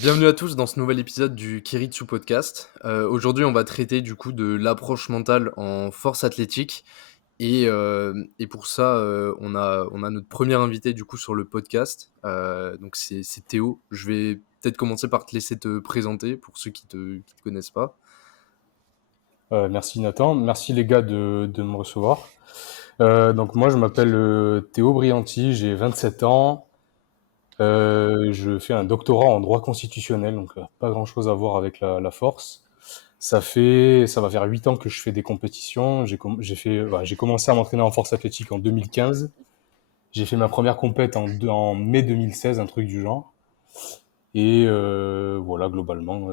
Bienvenue à tous dans ce nouvel épisode du Kiritsu Podcast. Aujourd'hui, on va traiter du coup de l'approche mentale en force athlétique. Et pour ça, on a notre premier invité du coup sur le podcast. Donc c'est Théo. Je vais peut-être commencer par te laisser te présenter pour ceux qui te connaissent pas. Merci Nathan, merci les gars de me recevoir. Donc moi je m'appelle Théo Brianti, j'ai 27 ans, je fais un doctorat en droit constitutionnel, donc pas grand-chose à voir avec la force. Ça va faire 8 ans que je fais des compétitions. J'ai commencé à m'entraîner en force athlétique en 2015. J'ai fait ma première compète en mai 2016, un truc du genre. Et voilà, globalement,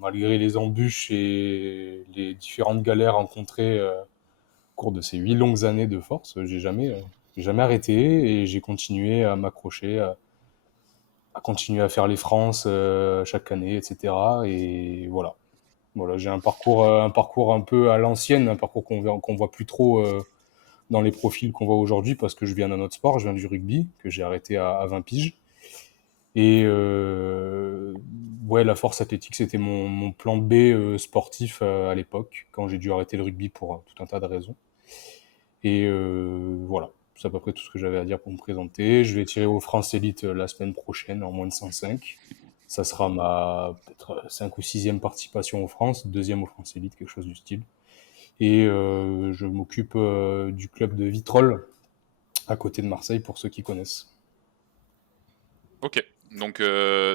malgré les embûches et les différentes galères rencontrées au cours de ces 8 longues années de force, j'ai jamais arrêté et j'ai continué à m'accrocher, à continuer à faire les France chaque année, etc. Et voilà. Voilà, j'ai un parcours un peu à l'ancienne, un parcours qu'on voit plus trop dans les profils qu'on voit aujourd'hui parce que je viens d'un autre sport, je viens du rugby que j'ai arrêté à 20 piges. Et ouais, la force athlétique, c'était mon plan B sportif à l'époque, quand j'ai dû arrêter le rugby pour tout un tas de raisons. Et voilà, c'est à peu près tout ce que j'avais à dire pour me présenter. Je vais tirer au France Elite la semaine prochaine, en moins de 105. Ça sera ma peut-être 5 ou sixième participation au France, deuxième au France Elite, quelque chose du style. Et je m'occupe du club de Vitrolles, à côté de Marseille, pour ceux qui connaissent. Ok. Donc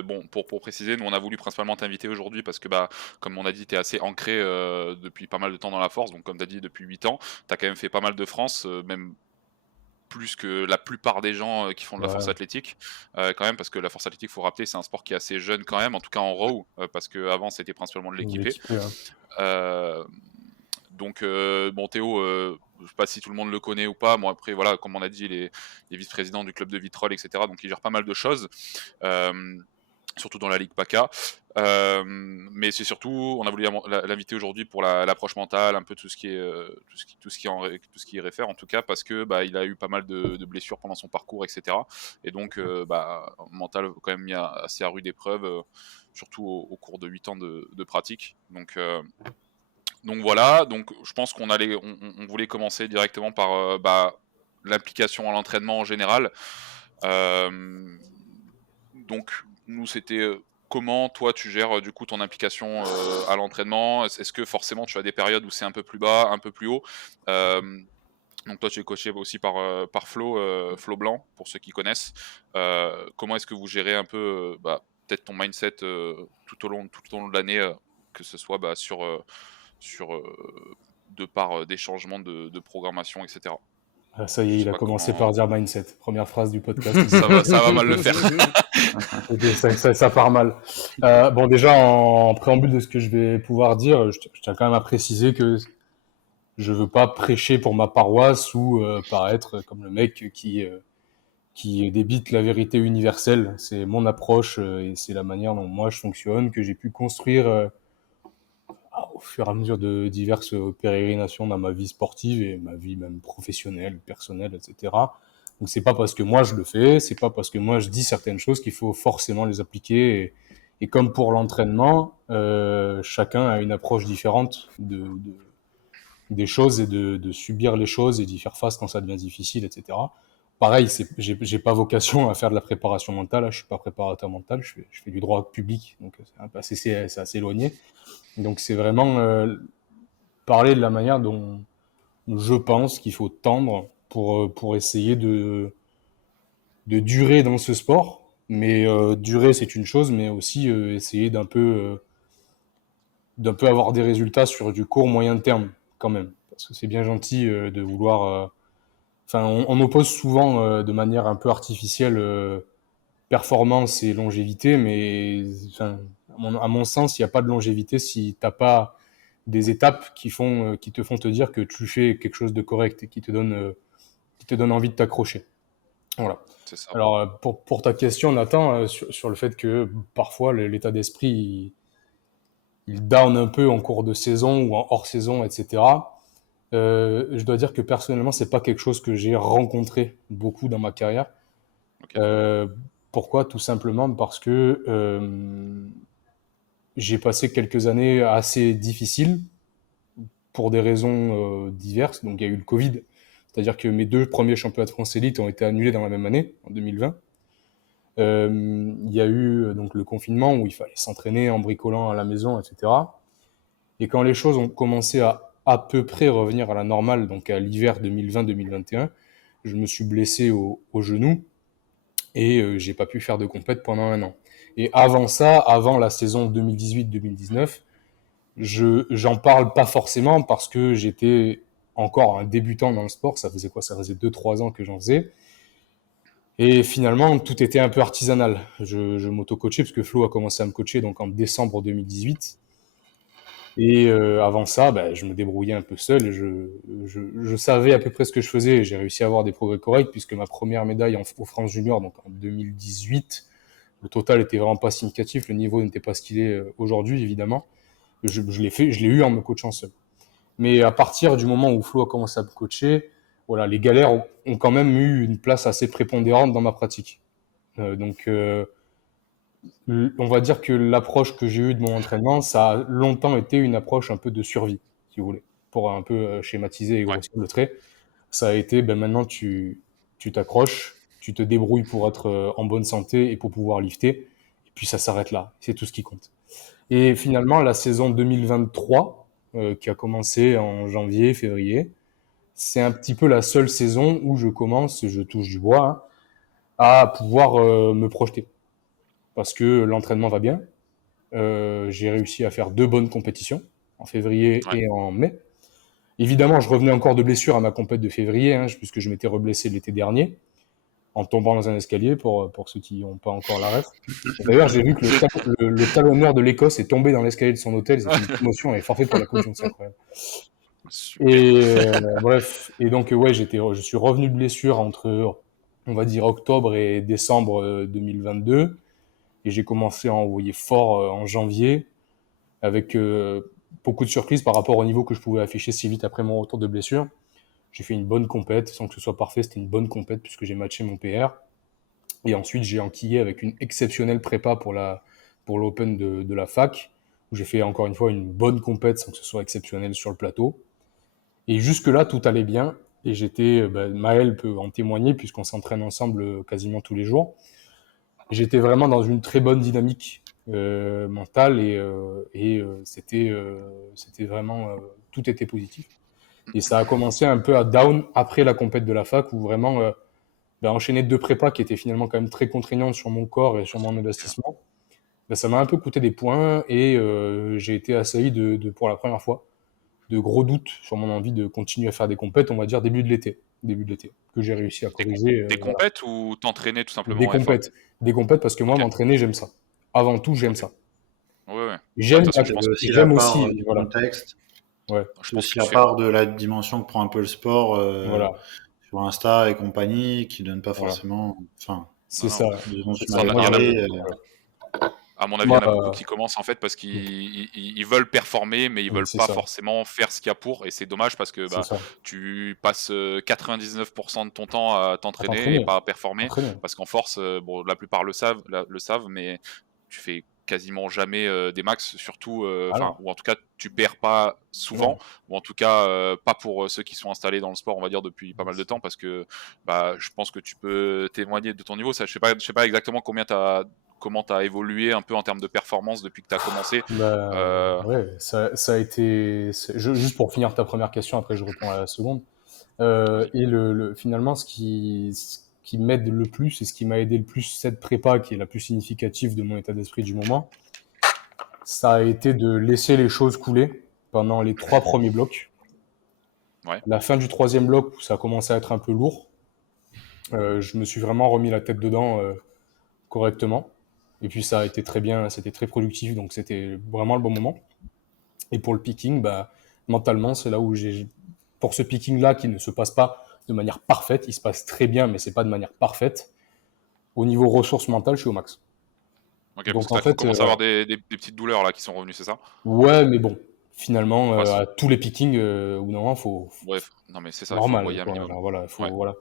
bon, pour préciser, nous on a voulu principalement t'inviter aujourd'hui parce que comme on a dit, tu es assez ancré depuis pas mal de temps dans la force. Donc comme tu as dit, depuis 8 ans, tu as quand même fait pas mal de France, même plus que la plupart des gens qui font de la force Ouais, athlétique. Quand même, parce que la force athlétique, faut rappeler, c'est un sport qui est assez jeune quand même, en tout cas en row, parce qu'avant c'était principalement de l'équipé. l'équipé, hein. Euh, donc bon, Théo, je sais pas si tout le monde le connaît ou pas. Moi après, voilà, comme on a dit, il est vice-président du club de Vitrolles, etc. Donc il gère pas mal de choses. Euh, Surtout dans la Ligue PACA. Mais c'est surtout, on a voulu l'inviter aujourd'hui pour l'approche mentale, un peu tout ce qui est tout ce qui y réfère en tout cas, parce que il a eu pas mal de blessures pendant son parcours, etc. Et donc mental quand même mis assez à rude épreuve, surtout au cours de 8 ans de pratique. Donc voilà, donc je pense on voulait commencer directement par l'implication à l'entraînement en général. Euh, donc nous c'était comment toi tu gères du coup ton implication à l'entraînement. Est-ce que forcément tu as des périodes où c'est un peu plus bas, un peu plus haut? Euh, donc toi tu es coaché aussi par Flo Blanc pour ceux qui connaissent. Comment est-ce que vous gérez un peu peut-être ton mindset tout au long de l'année, que ce soit sur de par des changements de programmation, etc. Ah, ça y est, Je il sais a pas commencé par comment. dire mindset. Première phrase du podcast, il Ça va mal le faire. Ok, ça part mal. Bon, déjà, en préambule de ce que je vais pouvoir dire, je tiens quand même à préciser que je veux pas prêcher pour ma paroisse ou paraître comme le mec qui débite la vérité universelle. C'est mon approche et c'est la manière dont moi je fonctionne, que j'ai pu construire au fur et à mesure de diverses pérégrinations dans ma vie sportive et ma vie même professionnelle, personnelle, etc. Donc c'est pas parce que moi je le fais, c'est pas parce que moi je dis certaines choses qu'il faut forcément les appliquer. Et comme pour l'entraînement, chacun a une approche différente des choses et de subir les choses et d'y faire face quand ça devient difficile, etc. Pareil, j'ai pas vocation à faire de la préparation mentale. Là, je suis pas préparateur mental, je fais du droit public, donc c'est assez éloigné. Donc c'est vraiment parler de la manière dont je pense qu'il faut tendre pour essayer de durer dans ce sport. Mais durer, c'est une chose, mais aussi essayer d'un peu avoir des résultats sur du court moyen terme quand même. Parce que c'est bien gentil de vouloir. Enfin, on oppose souvent de manière un peu artificielle performance et longévité, mais enfin, à mon sens, il n'y a pas de longévité si t'as pas des étapes qui te font te dire que tu fais quelque chose de correct et qui te donne envie de t'accrocher. Voilà. C'est ça. Alors, pour ta question, Nathan, sur le fait que parfois l'état d'esprit il down un peu en cours de saison ou en hors saison, etc. Je dois dire que personnellement, c'est pas quelque chose que j'ai rencontré beaucoup dans ma carrière. Ok. Euh, Pourquoi? Tout simplement parce que j'ai passé quelques années assez difficiles pour des raisons diverses. Donc il y a eu le Covid, c'est-à-dire que mes 2 premiers championnats de France élite ont été annulés dans la même année, en 2020. Il y a eu donc le confinement où il fallait s'entraîner en bricolant à la maison, etc. Et quand les choses ont commencé à peu près revenir à la normale, donc à l'hiver 2020-2021, je me suis blessé au genou et j'ai pas pu faire de compète pendant un an. Et avant ça, avant la saison 2018-2019, j'en parle pas forcément parce que j'étais encore un débutant dans le sport. Ça faisait quoi? Ça faisait 2-3 ans que j'en faisais. Et finalement, tout était un peu artisanal. Je m'auto-coachais parce que Flo a commencé à me coacher donc en décembre 2018. Et avant ça, bah, je me débrouillais un peu seul. Je savais à peu près ce que je faisais. J'ai réussi à avoir des progrès corrects puisque ma première médaille aux France Junior, donc en 2018, le total était vraiment pas significatif. Le niveau n'était pas ce qu'il est aujourd'hui, évidemment. Je l'ai eu en me coachant seul. Mais à partir du moment où Flo a commencé à me coacher, voilà, les galères ont quand même eu une place assez prépondérante dans ma pratique. Donc, on va dire que l'approche que j'ai eue de mon entraînement, ça a longtemps été une approche un peu de survie, si vous voulez, pour un peu schématiser et Ouais. grossir le trait. Ça a été, ben maintenant tu t'accroches, tu te débrouilles pour être en bonne santé et pour pouvoir lifter, et puis ça s'arrête là, c'est tout ce qui compte. Et finalement, la saison 2023, qui a commencé en janvier, février, c'est un petit peu la seule saison où je commence, je touche du bois, hein, à pouvoir me projeter. Parce que l'entraînement va bien. J'ai réussi à faire 2 bonnes compétitions, en février Ouais. et en mai. Évidemment, je revenais encore de blessure à ma compète de février, hein, puisque je m'étais reblessé l'été dernier, en tombant dans un escalier, pour ceux qui n'ont pas encore la ref. Et d'ailleurs, j'ai vu que le talonneur de l'Écosse est tombé dans l'escalier de son hôtel, il s'est fait une promotion et forfait pour la Coupe du Monde, c'est incroyable. Super. Et bref, et donc ouais, je suis revenu de blessure entre, on va dire, octobre et décembre 2022, et j'ai commencé à envoyer fort en janvier, avec beaucoup de surprises par rapport au niveau que je pouvais afficher si vite après mon retour de blessure. J'ai fait une bonne compète, sans que ce soit parfait, c'était une bonne compète puisque j'ai matché mon PR. Et ensuite, j'ai enquillé avec une exceptionnelle prépa pour l'Open de la fac, où j'ai fait encore une fois une bonne compète sans que ce soit exceptionnel sur le plateau. Et jusque-là, tout allait bien. Et j'étais, Maël peut en témoigner puisqu'on s'entraîne ensemble quasiment tous les jours. J'étais vraiment dans une très bonne dynamique mentale et c'était vraiment, tout était positif. Et ça a commencé un peu à down après la compète de la fac où vraiment, enchaîner 2 prépas qui étaient finalement quand même très contraignantes sur mon corps et sur mon investissement, ça m'a un peu coûté des points et j'ai été assailli pour la première fois, de gros doutes sur mon envie de continuer à faire des compètes, on va dire début de l'été, que j'ai réussi à corriger. Des Voilà. compètes ou t'entraîner tout Des simplement en FA? compètes, des compètes parce que moi, Ok, m'entraîner, j'aime ça. Avant tout, j'aime ok. ça. Ouais, ouais. Ouais, de toute J'aime, façon, je Il y pense, avait aussi la j'aime part aussi, du voilà. contexte. Ouais, je C'est pense que aussi tu la fais. part de la dimension que prend un peu le sport voilà, sur Insta et compagnie, qui donne pas voilà. forcément. Enfin, C'est Non, non. ça, dont c'est tu ça. m'avais Moi, Il y en a parlé. beaucoup. À mon avis, il y moi, en a beaucoup qui commencent en fait parce qu'ils veulent performer, mais ils oui, veulent c'est pas ça, forcément faire ce qu'il y a pour. Et c'est dommage parce que c'est bah, ça. tu passes 99% de ton temps à À t'entraîner et t'entraîner, pas à performer. entraîner. Parce qu'en force, bon, la plupart le savent, mais tu fais quasiment jamais des max, surtout, Ah enfin, non, ou en tout cas, tu perds pas souvent, non, ou en tout cas, pas pour ceux qui sont installés dans le sport, on va dire, depuis pas mal de temps, parce que bah, je pense que tu peux témoigner de ton niveau. Ça, je sais pas exactement comment tu as évolué un peu en termes de performance depuis que tu as commencé. ouais, ça a été. Juste pour finir ta première question, après je réponds à la seconde. Vas-y. Et finalement, ce qui m'aide le plus et ce qui m'a aidé le plus cette prépa, qui est la plus significative de mon état d'esprit du moment, ça a été de laisser les choses couler pendant les 3 premiers blocs. Ouais. La fin du 3e bloc, où ça a commencé à être un peu lourd, je me suis vraiment remis la tête dedans correctement. Et puis ça a été très bien, c'était très productif, donc c'était vraiment le bon moment. Et pour le picking, mentalement, c'est là où pour ce picking-là qui ne se passe pas de manière parfaite, il se passe très bien, mais c'est pas de manière parfaite. Au niveau ressources mentales, je suis au max. Ok, parce Donc que en tu fait, commences à voilà. avoir des petites douleurs là qui sont revenues, c'est ça? Ouais, mais bon, finalement, Ouais, à tous les pickings, au bout d'un moment, faut bref, non mais c'est ça, il faut normal, envoyer un quoi. minimum. Alors, voilà, Ouais. voilà.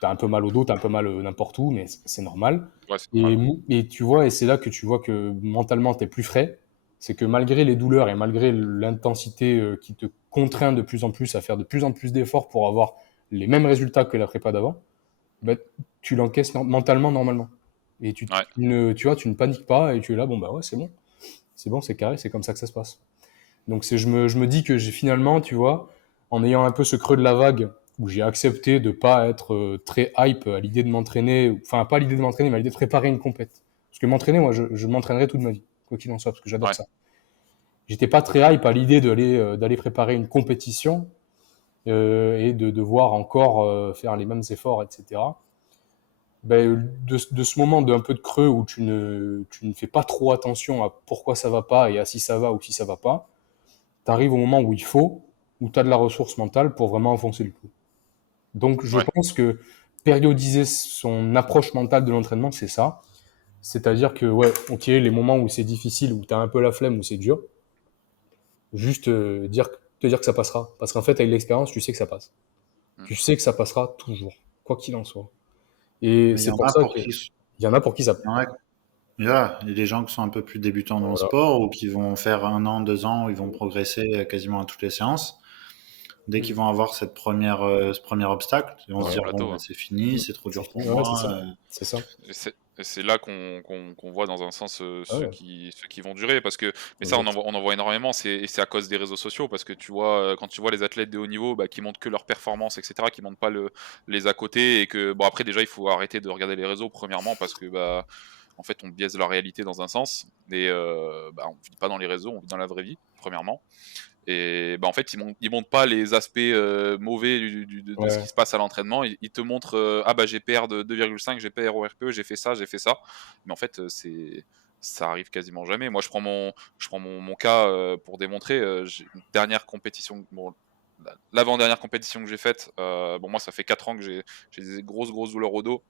t'as un peu mal au dos, t'as un peu mal n'importe où, mais c'est normal. Ouais, c'est normal. Et tu vois, et c'est là que tu vois que mentalement, t'es plus frais. C'est que malgré les douleurs et malgré l'intensité qui te contraint de plus en plus à faire de plus en plus d'efforts pour avoir les mêmes résultats que la prépa d'avant, bah, tu l'encaisses mentalement normalement. Et Ouais, tu vois, tu ne paniques pas et tu es là, bon bah ouais, c'est bon, c'est carré, c'est comme ça que ça se passe. Donc je me dis que j'ai finalement, tu vois, en ayant un peu ce creux de la vague où j'ai accepté de pas être très hype à l'idée de m'entraîner, enfin pas à l'idée de m'entraîner, mais à l'idée de préparer une compète. Parce que m'entraîner, moi, je m'entraînerai toute ma vie, quoi qu'il en soit, parce que j'adore ouais, ça. J'étais pas très hype à l'idée d'aller préparer une compétition et de devoir encore faire les mêmes efforts, etc. Ben, de ce moment d'un peu de creux où tu ne fais pas trop attention à pourquoi ça va pas et à si ça va ou si ça va pas, tu arrives au moment où il faut, où tu as de la ressource mentale pour vraiment enfoncer le clou. Donc je ouais, pense que périodiser son approche mentale de l'entraînement, c'est ça. C'est-à-dire que, ouais, ok, les moments où c'est difficile, où tu as un peu la flemme, où c'est dur, juste te dire que ça passera. Parce qu'en fait, avec l'expérience, tu sais que ça passe. mm. Tu sais que ça passera toujours, quoi qu'il en soit. Et Mais il y c'est en pour a ça pour qu'il qui, y en a pour qui ça... il y en a, voilà, il y a des gens qui sont un peu plus débutants dans le Voilà. sport ou qui vont faire 1 an, 2 ans, où ils vont progresser quasiment à toutes les séances. Dès qu'ils vont avoir ce premier obstacle, ils vont se Ouais, Ouais. dire, bon, plateau. bah, Ouais. c'est fini, Mm. c'est trop C'est dur pour fini, ouais, c'est moi. ça. C'est ça. Et c'est là qu'on voit dans un sens Ah ouais. ceux qui vont durer. Parce que, mais ça, Exact. on en voit énormément, et c'est à cause des réseaux sociaux. Parce que tu vois, quand tu vois les athlètes de haut niveau bah, qui montrent que leur performance, etc., qui montrent pas les à côté, et que, bon, après, déjà, il faut arrêter de regarder les réseaux, premièrement, parce que, bah, en fait, on biaise la réalité dans un sens. Et bah, on vit pas dans les réseaux, on vit dans la vraie vie, premièrement. Et bah, en fait, ils montrent pas les aspects mauvais de ce qui Ouais. se passe à l'entraînement. Ils te montrent ah bah j'ai PR de 2,5, j'ai PR au RPE, j'ai fait ça, j'ai fait ça. Mais en fait, ça arrive quasiment jamais. Moi, je prends mon cas pour démontrer. J'ai une dernière compétition, bon, l'avant-dernière compétition que j'ai faite. Bon, moi, ça fait 4 ans que j'ai des grosses douleurs au dos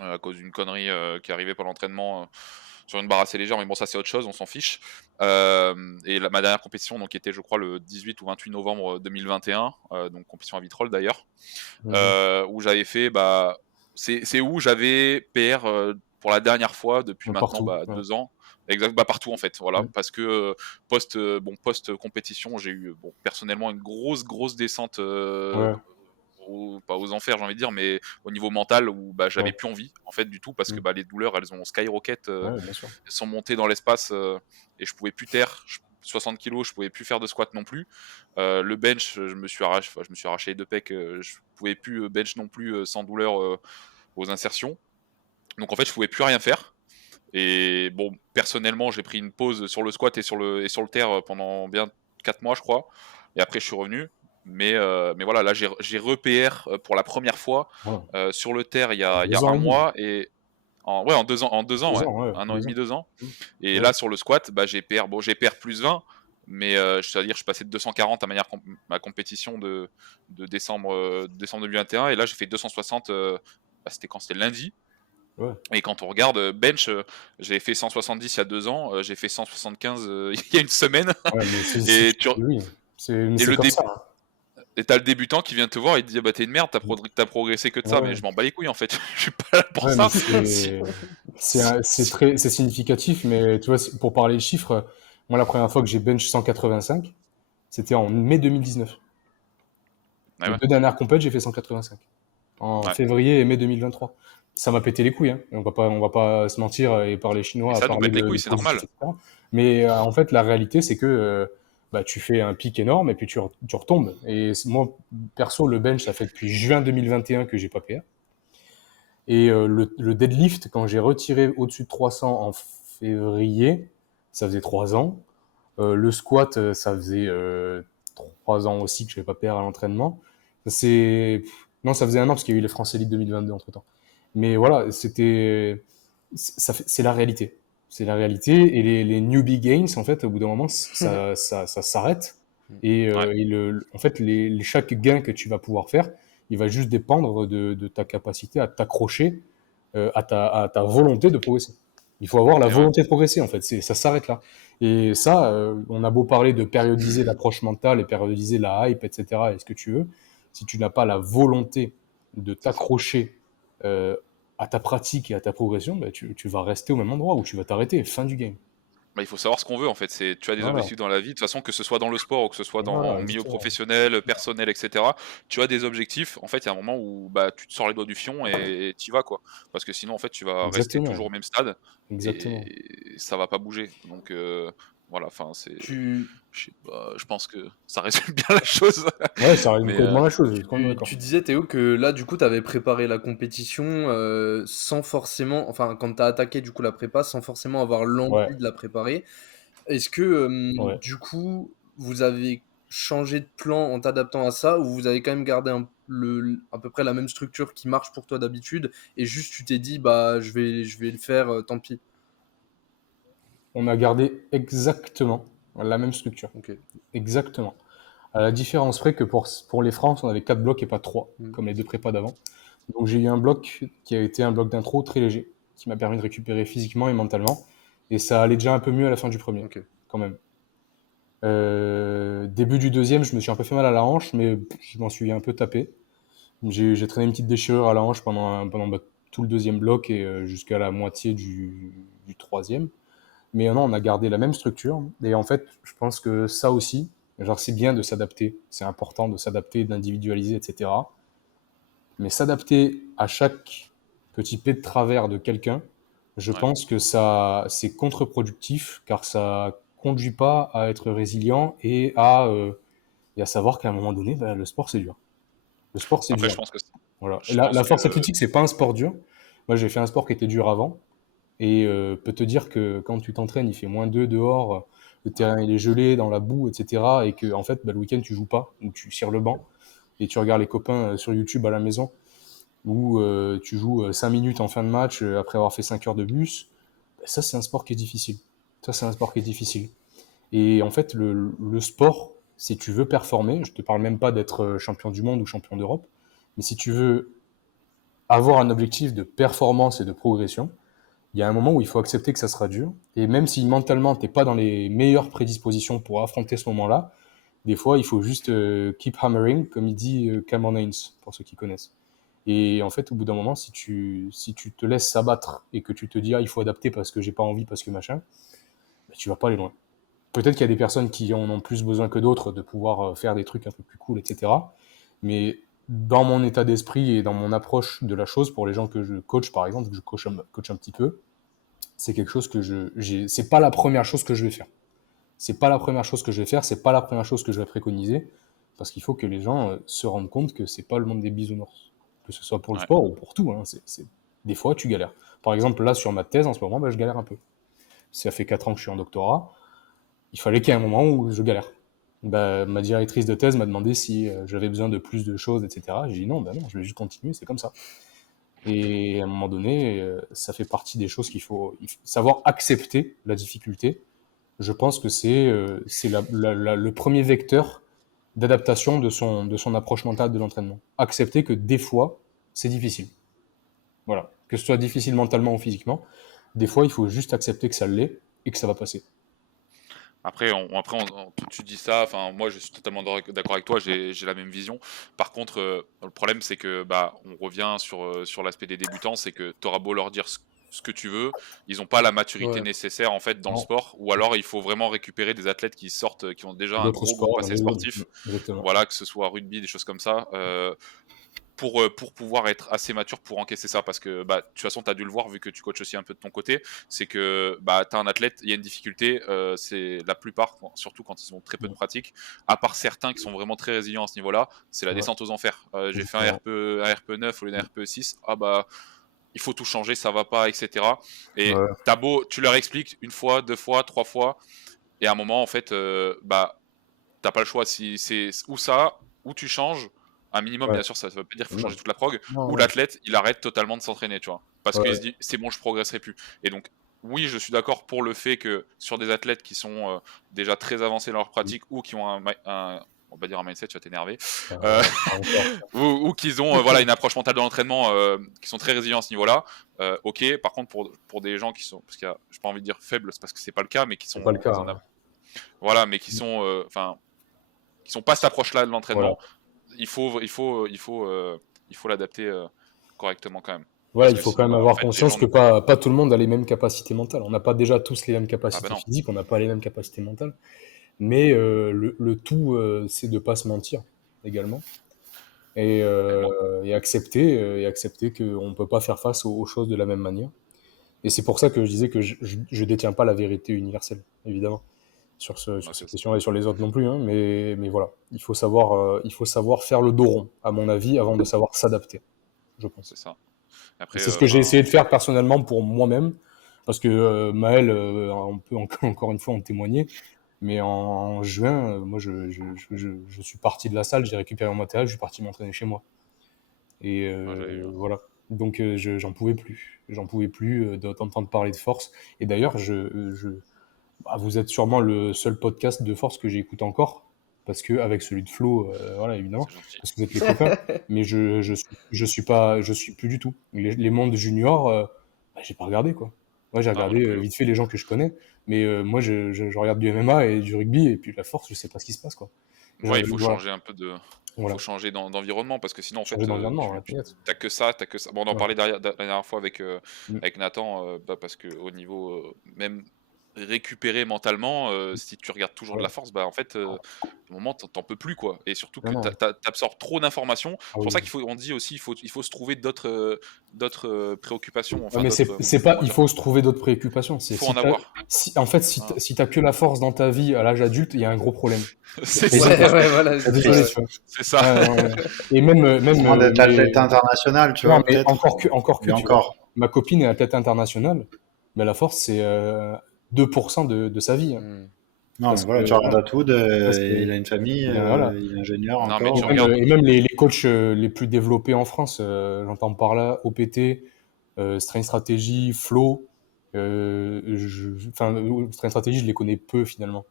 à cause d'une connerie qui est arrivée pendant l'entraînement sur une barre assez légère, mais bon, ça c'est autre chose, on s'en fiche. Et ma dernière compétition, donc, était, je crois, le 18 ou 28 novembre 2021, donc compétition à Vitrolles d'ailleurs, Mhm. où j'avais fait, bah, c'est où j'avais PR pour la dernière fois depuis maintenant Partout. bah, Ouais. 2 ans. Exact, bah partout en fait, voilà, Mm. parce que post compétition, j'ai eu bon personnellement une grosse descente Ouais. pas aux enfers, j'ai envie de dire, mais au niveau mental où bah, j'avais Ouais. plus envie en fait du tout parce que Mm. bah, les douleurs elles ont skyrocket, Ouais, bien sûr. elles sont montées dans l'espace et je pouvais plus taire. 60 kilos, je pouvais plus faire de squat non plus. Le bench, je me suis arraché les deux pecs, je pouvais plus bench non plus sans douleur aux insertions. Donc en fait, je pouvais plus rien faire. Et bon, personnellement, j'ai pris une pause sur le squat et sur le terre pendant bien 4 mois, je crois. Et après, je suis revenu. Mais voilà, là, j'ai re-PR pour la première fois Ouais. sur le terre En il y a deux ans un et demi. mois. Et ouais, en 2 ans, Deux ouais. ans, ouais. 1 an et 2 demi, ans. 2 ans. Mm. Et Ouais. là, sur le squat, bah, j'ai PR, bon, j'ai PR plus 20. Mais c'est-à-dire, je suis passé de 240 à ma compétition de décembre 2021. Et là, j'ai fait 260. Bah, c'était quand? C'était lundi. Ouais. Et quand on regarde bench, j'ai fait 170 il y a 2 ans, j'ai fait 175 il y a une semaine. Ouais, mais Et tu oui. Mais et c'est le comme dé ça. Hein. et tu le débutant qui vient te voir et te dit: «Ah bah, tu une merde, t'as progressé que de ça». Mais Ouais. je m'en bats les couilles en fait, je suis pas là pour Ouais, mais ça. Si c'est si très c'est significatif, mais tu vois, pour parler de chiffres, moi la première fois que j'ai bench 185, c'était en mai 2019. Ouais, Les ouais, 2 dernières compètes, j'ai fait 185. En ouais. février et mai 2023. Ça m'a pété les couilles, hein. On va pas se mentir et parler Et chinois à ça nous parler pète les de couilles, c'est positif, normal. etc. Mais en fait, la réalité, c'est que bah, tu fais un pic énorme et puis tu retombes. Et moi, perso, le bench, ça fait depuis juin 2021 que j'ai pas PR. Et le deadlift, quand j'ai retiré au-dessus de 300 en février, ça faisait 3 ans. Le squat, ça faisait 3 ans aussi que je n'avais pas PR à l'entraînement. C'est... Non, ça faisait 1 an parce qu'il y a eu les France Elite 2022 entre-temps. Mais voilà, c'est la réalité. C'est la réalité. Et les newbie gains, en fait, au bout d'un moment, ça s'arrête. Et, Ouais, en fait, chaque gain que tu vas pouvoir faire, il va juste dépendre de ta capacité à t'accrocher à ta volonté de progresser. Il faut avoir la et ouais. volonté de progresser, en fait. Ça s'arrête là. Et ça, on a beau parler de périodiser l'approche mentale et périodiser la hype, etc., et ce que tu veux, si tu n'as pas la volonté de t'accrocher à ta pratique et à ta progression, bah, tu vas rester au même endroit où tu vas t'arrêter. Fin du game. Bah, il faut savoir ce qu'on veut en fait. Tu as des Voilà, objectifs dans la vie, de toute façon, que ce soit dans le sport ou que ce soit dans voilà, le milieu exactement. professionnel, personnel, etc. Tu as des objectifs. En fait, il y a un moment où bah, tu te sors les doigts du fion et tu y vas quoi. Parce que sinon, en fait, tu vas rester toujours Exactement, au même stade exactement. et ça va pas bouger. Donc voilà, enfin, Tu, je pense que ça résume bien la chose. Ouais, ça résume Mais complètement la chose, je suis complètement tu d'accord. disais, Théo, que là, du coup, tu avais préparé la compétition sans forcément, enfin, quand tu as attaqué du coup la prépa, sans forcément avoir Ouais, l'envie de la préparer. Est-ce que ouais. du coup, vous avez changé de plan en t'adaptant à ça, ou vous avez quand même gardé à peu près la même structure qui marche pour toi d'habitude, et juste tu t'es dit, bah, je vais le faire, tant pis. On a gardé exactement la même structure. Ok. Exactement. À la différence près que pour les France, on avait 4 blocs et pas 3, Mm. comme les deux prépas d'avant. Donc j'ai eu un bloc qui a été un bloc d'intro très léger, qui m'a permis de récupérer physiquement et mentalement. Et ça allait déjà un peu mieux à la fin du premier, Ok. quand même. Début du deuxième, je me suis un peu fait mal à la hanche, mais je m'en suis un peu tapé. J'ai traîné une petite déchirure à la hanche pendant tout le deuxième bloc et jusqu'à la moitié du troisième. Mais non, on a gardé la même structure. Et en fait, je pense que ça aussi, genre c'est bien de s'adapter, c'est important de s'adapter, d'individualiser, etc. Mais s'adapter à chaque petit pet de travers de quelqu'un, je Ouais. pense que ça, c'est contre-productif car ça conduit pas à être résilient et à savoir qu'à un moment donné, bah, le sport c'est dur. Le sport c'est Après, dur. Voilà. Et je la pense force que athlétique, c'est pas un sport dur. Moi, j'ai fait un sport qui était dur avant. Et peut te dire que quand tu t'entraînes, il fait -2 dehors, le ouais. terrain il est gelé, dans la boue, etc. Et que en fait, bah, le week-end, tu joues pas, ou tu cires le banc, et tu regardes les copains sur YouTube à la maison, ou tu joues 5 minutes en fin de match après avoir fait 5 heures de bus. Bah, ça, c'est un sport qui est difficile. Ça, c'est un sport qui est difficile. Et en fait, le sport, si tu veux performer, je te parle même pas d'être champion du monde ou champion d'Europe, mais si tu veux avoir un objectif de performance et de progression, il y a un moment où il faut accepter que ça sera dur. Et même si mentalement, tu n'es pas dans les meilleures prédispositions pour affronter ce moment-là, des fois, il faut juste keep hammering, comme il dit Cameron Haynes, pour ceux qui connaissent. Et en fait, au bout d'un moment, si tu te laisses s'abattre et que tu te dis, ah, il faut adapter parce que j'ai pas envie, parce que machin, bah, tu vas pas aller loin. Peut-être qu'il y a des personnes qui en ont plus besoin que d'autres de pouvoir faire des trucs un peu plus cool, etc. Mais dans mon état d'esprit et dans mon approche de la chose, pour les gens que je coach, par exemple, que je coach un petit peu, c'est quelque chose que c'est pas la première chose que je vais faire. C'est pas la première chose que je vais faire, c'est pas la première chose que je vais préconiser, parce qu'il faut que les gens se rendent compte que c'est pas le monde des bisounours. Que ce soit pour le Ouais. sport ou pour tout, hein, des fois tu galères. Par exemple, là sur ma thèse en ce moment, bah, je galère un peu. Ça fait 4 ans que je suis en doctorat, il fallait qu'il y ait un moment où je galère. Bah, ma directrice de thèse m'a demandé si j'avais besoin de plus de choses, etc. J'ai dit non, bah non, je vais juste continuer, c'est comme ça. Et à un moment donné, ça fait partie des choses qu'il faut savoir accepter la difficulté. Je pense que c'est le premier vecteur d'adaptation de son approche mentale de l'entraînement. Accepter que des fois, c'est difficile. Voilà. Que ce soit difficile mentalement ou physiquement, des fois, il faut juste accepter que ça l'est et que ça va passer. Après, tu dis ça, enfin, moi je suis totalement d'accord avec toi, j'ai la même vision. Par contre, le problème c'est que bah, on revient sur l'aspect des débutants, c'est que tu auras beau leur dire ce que tu veux, ils n'ont pas la maturité Ouais. nécessaire en fait dans le Non, sport, ou alors il faut vraiment récupérer des athlètes qui sortent, qui ont déjà un d'autres gros sports, passé oui, sportif, exactement. voilà, que ce soit rugby, des choses comme ça. Pour pouvoir être assez mature pour encaisser ça. Parce que, bah, de toute façon, tu as dû le voir, vu que tu coaches aussi un peu de ton côté, c'est que bah, tu as un athlète, il y a une difficulté, c'est la plupart, surtout quand ils ont très peu de Ouais, pratique, à part certains qui sont vraiment très résilients à ce niveau-là, c'est la ouais, descente aux enfers. J'ai fait exactement. un RPE 9 au lieu d'un RPE 6, ah bah, il faut tout changer, ça va pas, etc. Et Ouais, tu leur expliques une fois, deux fois, trois fois, et à un moment, en fait, bah, t'as pas le choix. Si c'est ou ça, ou tu changes. Un minimum, ouais. bien sûr, ça veut pas dire qu'il faut Non, changer toute la prog, non, ou non. l'athlète, il arrête totalement de s'entraîner, tu vois. Parce qu'il se Ouais, dit, c'est bon, je progresserai plus. Et donc, oui, je suis d'accord pour le fait que sur des athlètes qui sont déjà très avancés dans leur pratique, ou qui ont on va dire un mindset, tu vas t'énerver, euh, pas encore. ou qu'ils ont voilà, une approche mentale de l'entraînement qui sont très résilients à ce niveau-là, ok. Par contre, pour des gens qui sont, parce qu'il y a, j'ai pas envie de dire faibles, c'est parce que c'est pas le cas, mais qui C'est pas le sont cas, voilà, mais qui sont, enfin, qui sont pas cette approche-là de voilà. l'entraînement, il faut il faut l'adapter correctement quand même. Voilà, Parce il que faut quand sinon, même bah, en avoir fait, les conscience gens. que pas tout le monde a les mêmes capacités mentales. On n'a pas déjà tous les mêmes Ah bah capacités non, physiques, on n'a pas les mêmes capacités mentales. Mais le tout, c'est de pas se mentir également tellement. et accepter qu'on ne peut pas faire face aux choses de la même manière. Et c'est pour ça que je disais que je détiens pas la vérité universelle, évidemment, Bah, sur ces c'est questions et sur les autres non plus. Hein, mais voilà, il faut savoir faire le dos rond, à mon avis, avant de savoir s'adapter, je pense. ça. Et Après, c'est ce que j'ai essayé de faire personnellement pour moi-même, parce que Maël, on peut encore une fois en témoigner, mais en juin, moi, je suis parti de la salle, j'ai récupéré mon matériel, je suis parti m'entraîner chez moi. Et moi, j'avais vu. voilà. Donc, j'en pouvais plus. J'en pouvais plus d'entendre parler de force. Et d'ailleurs, bah, vous êtes sûrement le seul podcast de force que j'écoute encore, parce que avec celui de Flo, voilà, évidemment, C'est gentil. parce que vous êtes les copains. Mais je suis plus du tout. Les mondes juniors, bah, j'ai pas regardé quoi. Moi, j'ai Ah, moi regardé non plus. vite fait les gens que je connais, mais moi, je regarde du MMA et du rugby, et puis la force, je sais pas ce qui se passe quoi. Ouais, il faut Voilà, changer un peu de. Faut voilà. changer d'environnement parce que sinon, en Changer fait, d'environnement, tu, ouais, peut-être. t'as que ça, t'as que ça. Bon, on en Ouais. parlait la dernière fois avec, Mm. avec Nathan, bah, parce que au niveau même récupérer mentalement, si tu regardes toujours de Ouais. la force, bah en fait, au moment, t'en peux plus, quoi. Et surtout Non, que non. t'absorbes trop d'informations. Ah C'est pour ça oui. qu'il faut, on dit aussi, il faut se trouver d'autres préoccupations, Ouais, enfin mais d'autres, c'est pas, comment il dire, faut se trouver d'autres préoccupations. il C'est faut en avoir. en fait, Hein. si t'as que la force dans ta vie à l'âge adulte, il y a un gros problème. C'est Et ça, c'est Ouais, ça. ouais, voilà, Je suis c'est ça, désolé, ouais. tu vois. c'est ça. Ouais, ouais, ouais. Et même, À moins d'être athlète mais, international, tu non, vois, mais peut-être. encore que, Et tu vois. encore. Ma copine est athlète internationale, mais la force, c'est 2% de sa vie. Hein. Hmm. Non, mais Parce voilà, que, tu regardes voilà, Daoud, ça, il a une famille, voilà. il est ingénieur Non, mais encore. tu regardes. Et même les coachs les plus développés en France, j'entends par là OPT, Strength Strategy, Flow. Enfin, Strength Strategy, je les connais peu finalement.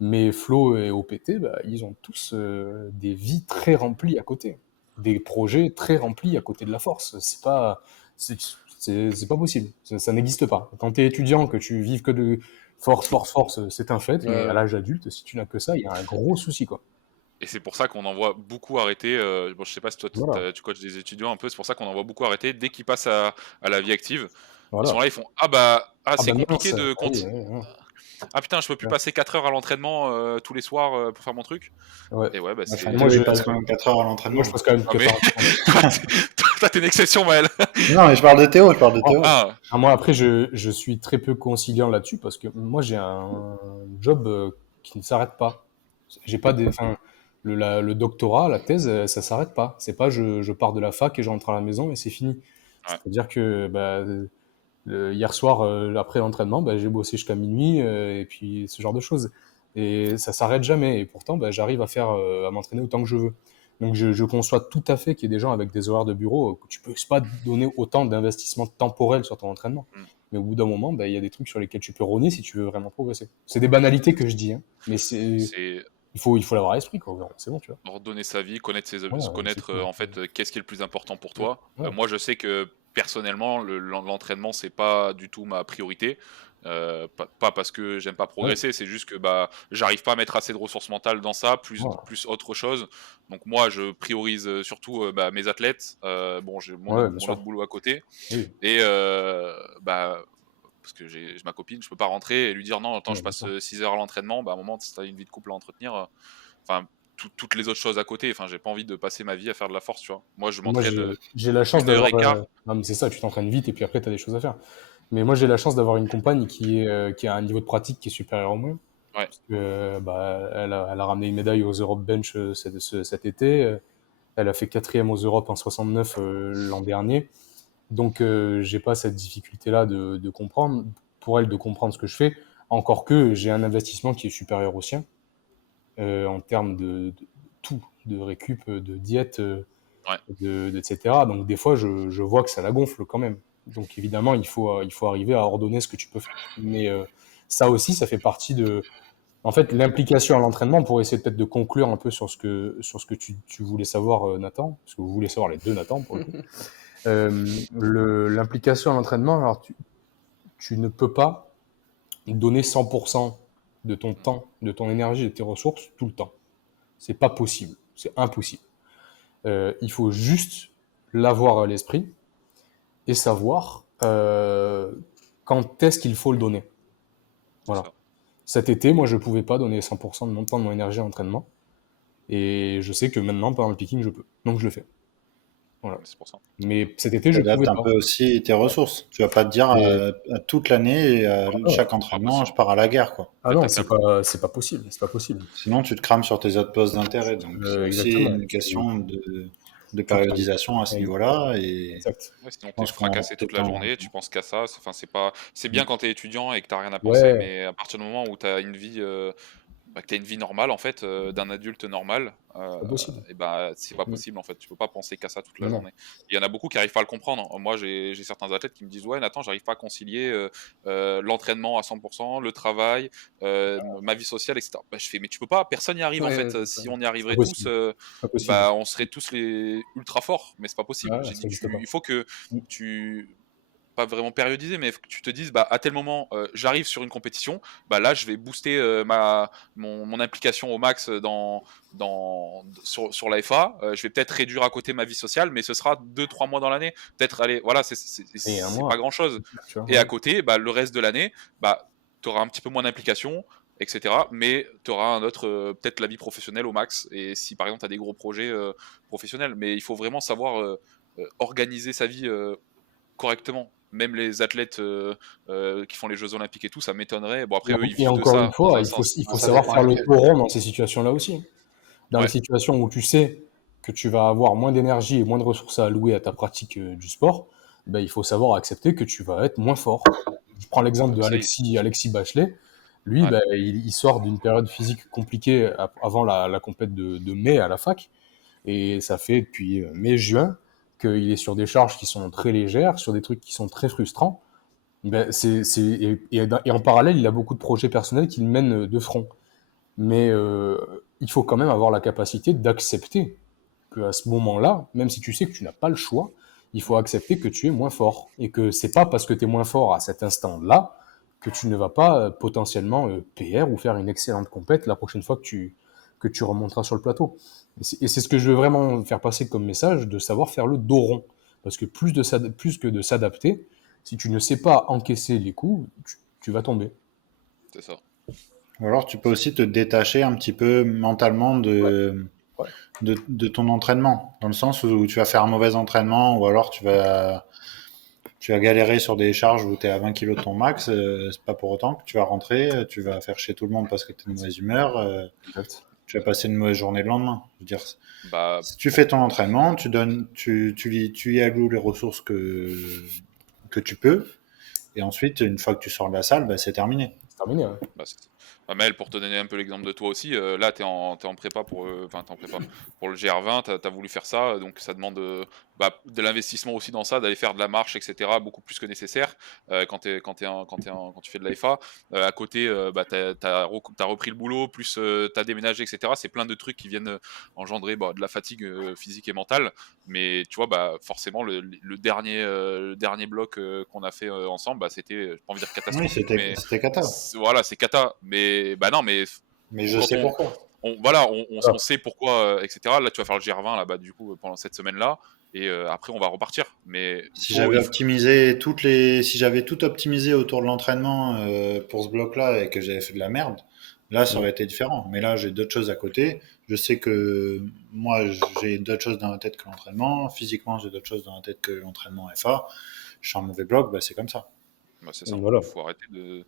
Mais Flow et OPT, bah, ils ont tous des vies très remplies à côté. Des projets très remplis à côté de la force. C'est, c'est pas possible. Ça n'existe pas. Quand tu es étudiant, que tu vives que de force, c'est un fait. Ouais, Mais à ouais. l'âge adulte, si tu n'as que ça, il y a un gros souci, quoi. Et c'est pour ça qu'on en voit beaucoup arrêter. Bon, je sais pas si toi Voilà. tu coaches des étudiants un peu, c'est pour ça qu'on en voit beaucoup arrêter dès qu'ils passent à la vie active. Ils sont Voilà. là, ils font ah bah Ah c'est bah compliqué mince, de ah oui, ouais, ouais. ah putain je peux plus Ouais. passer 4 heures à l'entraînement tous les soirs pour faire mon truc. Ouais. Et ouais bah Enfin, Et c'est. moi, Théo, il passe quand même 4 heures à moi, je l'entraînement. passe quand même Ah 4 mais heures à l'entraînement. toi t'es une exception Maël. Non, mais je parle de Théo, je parle de Ah, Théo. Ah ah, moi, après, je suis très peu conciliant là-dessus parce que moi, j'ai un job qui ne s'arrête pas. J'ai pas des, enfin, le doctorat, la thèse, ça s'arrête pas. C'est pas je pars de la fac et je rentre à la maison et c'est fini. ouais. C'est-à-dire que bah, hier soir, après l'entraînement, bah, j'ai bossé jusqu'à minuit et puis ce genre de choses. Et ça s'arrête jamais. Et pourtant, bah, j'arrive à m'entraîner autant que je veux. Donc je conçois tout à fait qu'il y ait des gens avec des horaires de bureau que tu peux pas donner autant d'investissement temporel sur ton entraînement. Mm. Mais au bout d'un moment, bah, il y a des trucs sur lesquels tu peux rogner si tu veux vraiment progresser. C'est des banalités que je dis, hein, mais C'est il faut l'avoir à l'esprit, quoi. C'est bon, tu vois. ordonner sa vie, connaître Voilà, c'est connaître tout. en fait qu'est-ce qui est le plus important pour Ouais. toi. Ouais. Moi je sais que personnellement l'entraînement c'est pas du tout ma priorité. Pas parce que j'aime pas Ouais. progresser, c'est juste que bah j'arrive pas à mettre assez de ressources mentales dans ça, Voilà. plus autre chose. Donc moi je priorise surtout bah, mes athlètes. Bon j'ai Ouais, bien mon autre sûr. boulot à côté Oui, et bah parce que j'ai ma copine, je peux pas rentrer et lui dire non attends ouais, je bien passe sûr. 6 heures à l'entraînement. Bah à un moment si t'as une vie de couple à entretenir. Enfin, toutes les autres choses à côté. Enfin, j'ai pas envie de passer ma vie à faire de la force, tu vois. Moi, je Moi, m'entraîne j'ai la chance une heure d'avoir. et quart. Non, mais c'est ça, tu t'entraînes vite et puis après, tu as des choses à faire. Mais moi, j'ai la chance d'avoir une compagne qui a un niveau de pratique qui est supérieur au mien. Ouais, Parce que, bah, elle a ramené une médaille aux Europe Bench cet été. Elle a fait quatrième aux Europes en 69 l'an dernier. Donc, j'ai pas cette difficulté-là de comprendre, pour elle, de comprendre ce que je fais. Encore que j'ai un investissement qui est supérieur au sien en termes de tout, de récup, de diète. ouais. Etc. Donc des fois, je vois que ça la gonfle quand même. Donc évidemment, il faut arriver à ordonner ce que tu peux faire. Mais ça aussi, ça fait partie de... En fait, l'implication à l'entraînement, pour essayer peut-être de conclure un peu sur ce que tu voulais savoir, Nathan, parce que vous voulez savoir les deux Nathan, pour le coup. L'implication à l'entraînement, alors tu ne peux pas donner 100% de ton temps, de ton énergie, de tes ressources tout le temps. C'est pas possible. C'est impossible. Il faut juste l'avoir à l'esprit et savoir quand est-ce qu'il faut le donner. C'est Voilà. ça. Cet été, moi, je pouvais pas donner 100% de mon temps, de mon énergie à l'entraînement. Et je sais que maintenant, pendant le picking, je peux. Donc, je le fais. Voilà. C'est pour ça. Mais cet été, Tu je pouvais adaptes un pas. peu aussi tes ressources. Tu vas pas te dire Et... à toute l'année et à Ah, chaque C'est pas entraînement, je possible. pars à la guerre, quoi. ah En fait, non, t'as qu'un c'est pas possible. C'est pas possible. Sinon, tu te crames sur tes autres postes d'intérêt. Donc, c'est aussi Exactement. une question de Faut que- périodisation à ce niveau-là. Et Exact. Ouais, sinon je t'es pense qu'en fracassé toute la étant... journée, tu penses qu'à ça. Enfin, c'est pas. C'est bien quand t'es étudiant et que t'as rien à penser, Ouais, mais à partir du moment où t'as une vie, que t'as une vie normale en fait, d'un adulte normal, c'est pas possible. et bah c'est pas Mm. possible en fait. Tu peux pas penser qu'à ça toute la Non, non. journée. Il y en a beaucoup qui arrivent pas à le comprendre. Moi, j'ai certains athlètes qui me disent ouais, Nathan, j'arrive pas à concilier l'entraînement à 100%, le travail, ma vie sociale, etc. Bah, je fais mais tu peux pas. Personne n'y arrive en Ouais, fait. c'est ça. Si on y C'est pas arriverait tous. possible. C'est pas possible. Bah, on serait tous les ultra forts, mais c'est pas possible. Ouais, J'ai ça dit, n'existe pas. il faut que Mm. tu, pas vraiment périodiser, mais que tu te dises, bah, à tel moment, j'arrive sur une compétition, bah là, je vais booster mon implication au max sur la FA. Je vais peut-être réduire à côté ma vie sociale, mais ce sera 2-3 mois dans l'année. Peut-être, allez, voilà, Et un c'est pas mois, grand-chose. tu vois. Et à Ouais. côté, bah, le reste de l'année, bah, tu auras un petit peu moins d'implication, etc. Mais tu auras un autre, peut-être la vie professionnelle au max. Et si par exemple tu as des gros projets professionnels, mais il faut vraiment savoir organiser sa vie correctement. Même les athlètes qui font les Jeux Olympiques et tout, ça m'étonnerait. Bon, après, eux, ils Et vivent de encore une ça, dans fois, un sens. il faut Ça savoir dépend faire le lesquels. dos rond dans ces situations-là aussi. Dans les Ouais, situations où tu sais que tu vas avoir moins d'énergie et moins de ressources à allouer à ta pratique du sport, ben, il faut savoir accepter que tu vas être moins fort. Je prends l'exemple de ça, Alexis Bachelet. Lui, ouais, ben, il sort d'une période physique compliquée avant la compète de mai à la fac. Et ça fait depuis mai-juin qu'il est sur des charges qui sont très légères, sur des trucs qui sont très frustrants. Ben, et en parallèle, il a beaucoup de projets personnels qu'il mène de front. Mais il faut quand même avoir la capacité d'accepter qu'à ce moment-là, même si tu sais que tu n'as pas le choix, il faut accepter que tu es moins fort. Et que c'est pas parce que tu es moins fort à cet instant-là que tu ne vas pas potentiellement PR ou faire une excellente compète la prochaine fois que tu remonteras sur le plateau. Et c'est ce que je veux vraiment faire passer comme message, de savoir faire le dos rond. Parce que plus que de s'adapter, si tu ne sais pas encaisser les coups, tu vas tomber. c'est ça. Ou alors, tu peux aussi te détacher un petit peu mentalement Ouais, ouais. de ton entraînement. Dans le sens où tu vas faire un mauvais entraînement ou alors tu vas galérer sur des charges où tu es à 20 kilos de ton max. C'est pas pour autant que tu vas rentrer, tu vas faire chier tout le monde parce que tu es de mauvaise humeur. Exact. Tu vas passer une mauvaise journée le lendemain. Je veux dire, Bah, si tu fais ton entraînement, tu y alloues les ressources que tu peux. Et ensuite, une fois que tu sors de la salle, bah, c'est terminé. C'est terminé. Ouais. bah, Maël, pour te donner un peu l'exemple de toi aussi, là, t'es en prépa pour, enfin, t'es en prépa pour le GR20, t'as voulu faire ça, donc ça demande de l'investissement aussi dans ça, d'aller faire de la marche, etc., beaucoup plus que nécessaire quand tu fais de l'AFA. À côté, bah, t'as repris le boulot, plus t'as déménagé, etc. C'est plein de trucs qui viennent engendrer bah, de la fatigue physique et mentale, mais tu vois, bah, forcément, le dernier bloc qu'on a fait ensemble, bah, c'était, j'ai pas envie de dire Oui, catastrophique, c'était mais c'était cata. voilà, c'est cata. Mais bah non, mais Mais je quand sais pourquoi. voilà, Voilà. on sait pourquoi, etc. Là, tu vas faire le GR20 là, bah, du coup, pendant cette semaine-là, et après, on va repartir. Mais Si j'avais tout optimisé autour de l'entraînement pour ce bloc-là et que j'avais fait de la merde, là, ça Mm. aurait été différent. Mais là, j'ai d'autres choses à côté. Je sais que moi, j'ai d'autres choses dans la tête que l'entraînement. Physiquement, j'ai d'autres choses dans la tête que l'entraînement FA. Je suis un mauvais bloc, bah, c'est comme ça. bah, c'est ça. Donc voilà. Faut arrêter de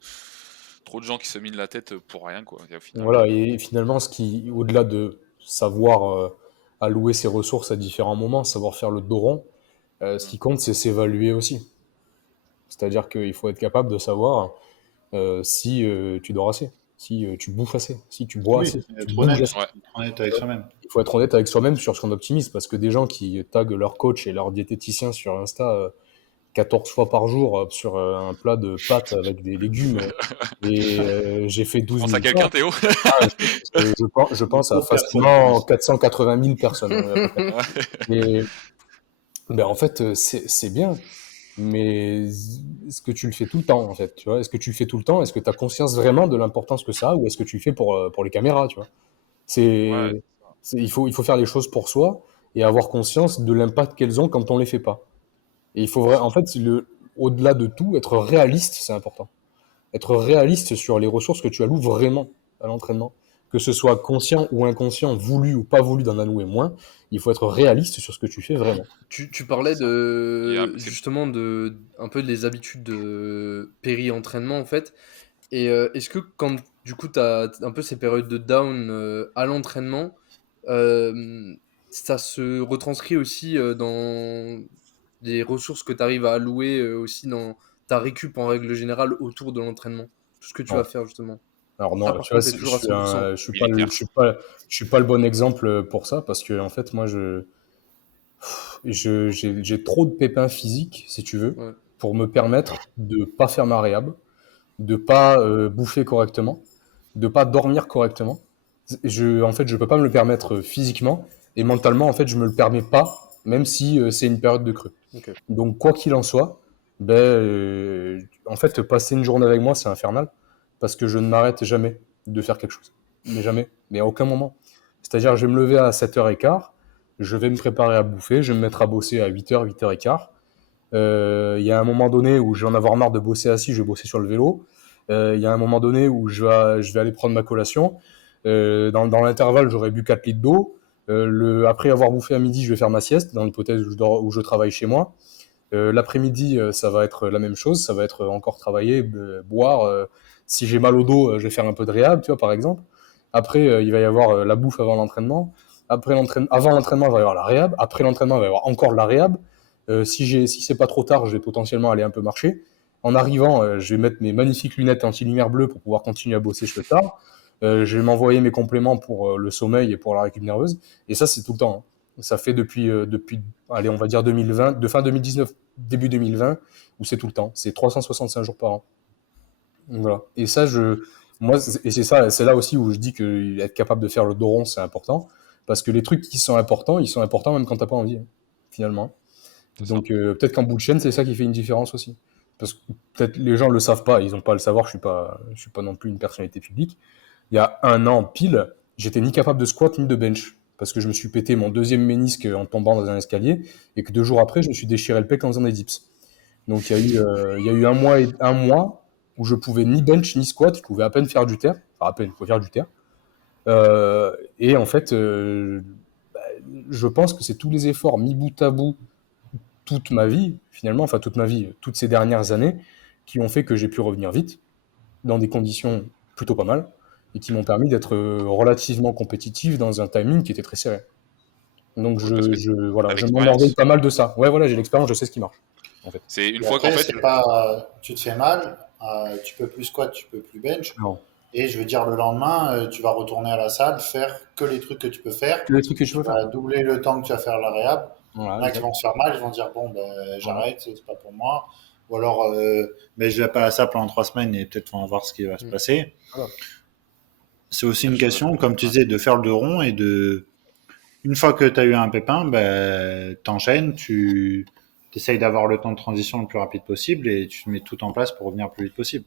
trop de gens qui se minent la tête pour rien, quoi. Et au final, Voilà, et finalement, au-delà de savoir allouer ses ressources à différents moments, savoir faire le dos rond, ce mm, qui compte, c'est s'évaluer aussi. C'est-à-dire qu'il faut être capable de savoir si tu dors assez, si tu bouffes assez, si tu bois Oui, assez, si tu être bouges honnête, assez. ouais, être honnête avec soi-même. Il faut être honnête avec soi-même sur ce qu'on optimise, parce que des gens qui taguent leur coach et leur diététicien sur Insta 14 fois par jour sur un plat de pâtes avec des légumes, et j'ai fait tu 12 penses à 000 pas, quelqu'un, Théo? ah, je pense à Beaucoup de personnes, je facilement pense. 480 000 personnes, hein, à peu près. Ouais. Et ben, en fait, c'est bien, mais est-ce que tu le fais tout le temps, en fait, tu vois? Est-ce que tu le fais tout le temps? Est-ce que tu as conscience vraiment de l'importance que ça a, ou est-ce que tu le fais pour les caméras, tu vois? Ouais, Il faut faire les choses pour soi, et avoir conscience de l'impact qu'elles ont quand on les fait pas. Et il faut en fait, au-delà de tout, être réaliste, c'est important. Être réaliste sur les ressources que tu alloues vraiment à l'entraînement. Que ce soit conscient ou inconscient, voulu ou pas voulu d'en allouer moins, il faut être réaliste sur ce que tu fais vraiment. Tu parlais Ça. justement un peu des habitudes de péri-entraînement en fait. Et est-ce que quand du coup tu as un peu ces périodes de down à l'entraînement, ça se retranscrit aussi dans des ressources que tu arrives à allouer aussi dans ta récup en règle générale autour de l'entraînement? Tout ce que tu vas Non. faire justement. Alors Ah, non, par tu vois, contre, tu es toujours à 100%. Militaire. je suis pas le bon exemple pour ça parce que en fait, moi, j'ai trop de pépins physiques, si tu veux, Ouais. pour me permettre de pas faire ma réhab, de pas bouffer correctement, de pas dormir correctement. En fait, je peux pas me le permettre physiquement et mentalement, en fait, je me le permets pas, même si c'est une période de creux. Ok. Donc, quoi qu'il en soit, en fait, passer une journée avec moi, c'est infernal parce que je ne m'arrête jamais de faire quelque chose. Mais jamais, mais à aucun moment. C'est-à-dire, je vais me lever à 7h15, je vais me préparer à bouffer, je vais me mettre à bosser à 8h, 8h15. Il y a un moment donné où je vais en avoir marre de bosser assis, je vais bosser sur le vélo. Il y a un moment donné où je vais aller prendre ma collation. Dans l'intervalle, j'aurai bu 4 litres d'eau. Après avoir bouffé à midi, je vais faire ma sieste, dans l'hypothèse où je travaille chez moi. L'après-midi, ça va être la même chose, ça va être encore travailler, boire. Si j'ai mal au dos, je vais faire un peu de réhab, tu vois, par exemple. Après, il va y avoir la bouffe avant l'entraînement. Avant l'entraînement, il va y avoir la réhab. Après l'entraînement, il va y avoir encore de la réhab. Si c'est pas trop tard, je vais potentiellement aller un peu marcher. En arrivant, je vais mettre mes magnifiques lunettes anti-lumière bleue pour pouvoir continuer à bosser jusque tard. Je vais m'envoyer mes compléments pour le sommeil et pour la récup nerveuse. Et ça, c'est tout le temps, hein. Ça fait depuis, allez, on va dire 2020, de fin 2019, début 2020, où c'est tout le temps. C'est 365 jours par an. Donc, voilà. Et ça, c'est là aussi où je dis que être capable de faire le dos rond, c'est important. Parce que les trucs qui sont importants, ils sont importants même quand t'as pas envie, hein, finalement. C'est ça. Donc peut-être qu'en bout de chaîne, c'est ça qui fait une différence aussi. Parce que peut-être les gens le savent pas, ils n'ont pas à le savoir, je suis pas non plus une personnalité publique. Il y a un an pile, j'étais ni capable de squat ni de bench. Parce que je me suis pété mon deuxième ménisque en tombant dans un escalier, et que 2 jours après, je me suis déchiré le pec en faisant des dips. Donc il y a eu un mois où je pouvais ni bench ni squat, je pouvais à peine faire du terre, enfin à peine, je pouvais faire du terre. Et en fait, je pense que c'est tous les efforts mis bout à bout toute ma vie, finalement, enfin toute ma vie, toutes ces dernières années, qui ont fait que j'ai pu revenir vite, dans des conditions plutôt pas mal, et qui m'ont permis d'être relativement compétitif dans un timing qui était très serré. Donc Oui, parce que voilà, t'as je m'enorgueille l'expérience. pas mal de ça. Ouais, voilà, j'ai l'expérience, je sais ce qui marche, en fait. C'est une Et fois qu'en après, fait, c'est pas, tu te fais mal, tu peux plus squat, tu peux plus bench. Non. Et je veux dire, le lendemain, tu vas retourner à la salle, faire que les trucs que tu peux faire. Que les trucs que je Tu peux faire. vas doubler le temps que tu vas faire la réhab. Voilà, Il y en a qui exact. vont se faire mal, ils vont dire, bon, ben, Voilà. j'arrête, c'est pas pour moi. Ou alors, mais je vais pas à la salle pendant 3 semaines et peut-être on va voir ce qui va se passer. Voilà. C'est aussi Ah, une je- question, comme tu disais, de faire le dos rond et de. Une fois que tu as eu un pépin, ben, t'enchaînes, tu essayes d'avoir le temps de transition le plus rapide possible et tu mets tout en place pour revenir le plus vite possible.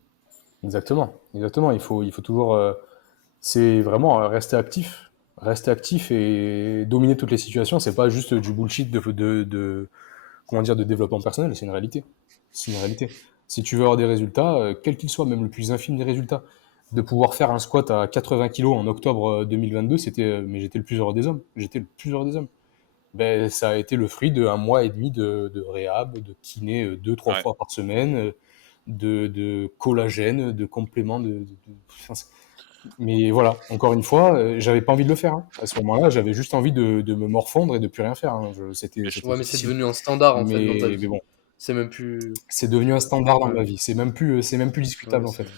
Exactement, exactement. Il faut toujours, c'est vraiment rester actif et dominer toutes les situations. C'est pas juste du bullshit comment dire, de développement personnel. C'est une réalité. C'est une réalité. Si tu veux avoir des résultats, quels qu'ils soient, même le plus infime des résultats, de pouvoir faire un squat à 80 kilos en octobre 2022, mais j'étais le plus heureux des hommes. J'étais le plus heureux des hommes. Ben, ça a été le fruit d'un mois et demi de réhab, de kiné 2, 3 Ouais. fois par semaine, de collagène, de compléments. Enfin, mais voilà, encore une fois, j'avais pas envie de le faire, hein. À ce moment-là, j'avais juste envie de me morfondre et de plus rien faire, hein. Mais je- C'était Ouais, mais c'est difficile. devenu un standard en fait dans ta Mais vie. bon, C'est même plus. c'est devenu un standard dans Ouais, ma vie. C'est même plus ouais, discutable en c'est. fait.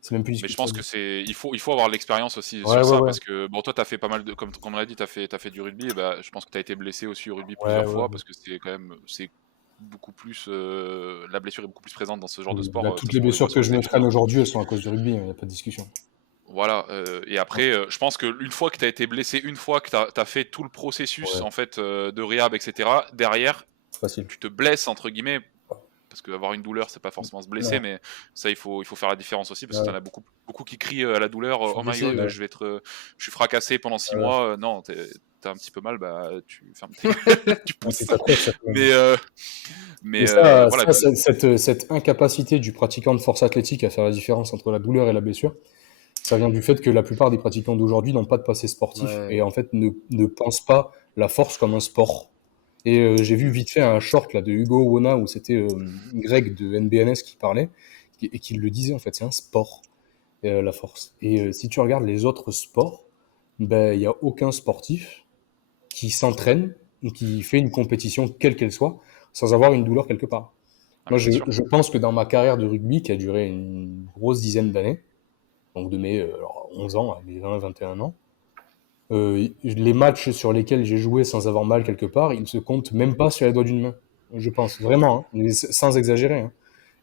C'est même plus Mais je pense discutable. que il faut avoir l'expérience aussi Ouais, sur ouais, ça ouais. parce que bon, toi, t'as fait pas mal de, comme on l'a dit, t'as fait du rugby. Et bah, je pense que t'as été blessé aussi au rugby Ouais, plusieurs ouais, fois ouais. parce que c'est beaucoup plus, la blessure est beaucoup plus présente dans ce genre de Oui. Là, sport, que toutes ce les soit au rugby, que blessures ce que soit je le me tennis ou traîne autre. aujourd'hui, elles sont à cause du rugby, il n'y a pas de discussion. Voilà. Et après, je pense que une fois que t'as été blessé, une fois que t'as fait tout le processus Ouais, en fait de rehab, etc. Derrière, c'est facile. tu te blesses entre guillemets parce qu'avoir une douleur, c'est pas forcément se blesser, Non. mais ça, il faut faire la différence aussi, parce que Ouais. t'en as beaucoup qui crient à la douleur, Je suis oh my blessé, god, ouais. je suis fracassé pendant 6 Voilà. mois. Non, t'as un petit peu mal, bah tu fermes tu Ouais, tu pousses. t'accroches, ça fait mal. Mais Et ça, voilà. cette incapacité du pratiquant de force athlétique à faire la différence entre la douleur et la blessure, ça vient du fait que la plupart des pratiquants d'aujourd'hui n'ont pas de passé sportif Ouais. et en fait ne pensent pas la force comme un sport. Et j'ai vu vite fait un short là, de Hugo Wona où c'était Greg de NBNS qui parlait et qui le disait en fait, c'est un sport, la force. Et si tu regardes les autres sports, ben, il n'y a aucun sportif qui s'entraîne ou qui fait une compétition quelle qu'elle soit sans avoir une douleur quelque part. Ah, Moi, mais bien sûr. je pense que dans ma carrière de rugby, qui a duré une grosse dizaine d'années, donc de mes 11 ans à mes 20, 21 ans, les matchs sur lesquels j'ai joué sans avoir mal quelque part, ils se comptent même pas sur les doigts d'une main. Je pense, vraiment, hein, mais sans exagérer. Hein.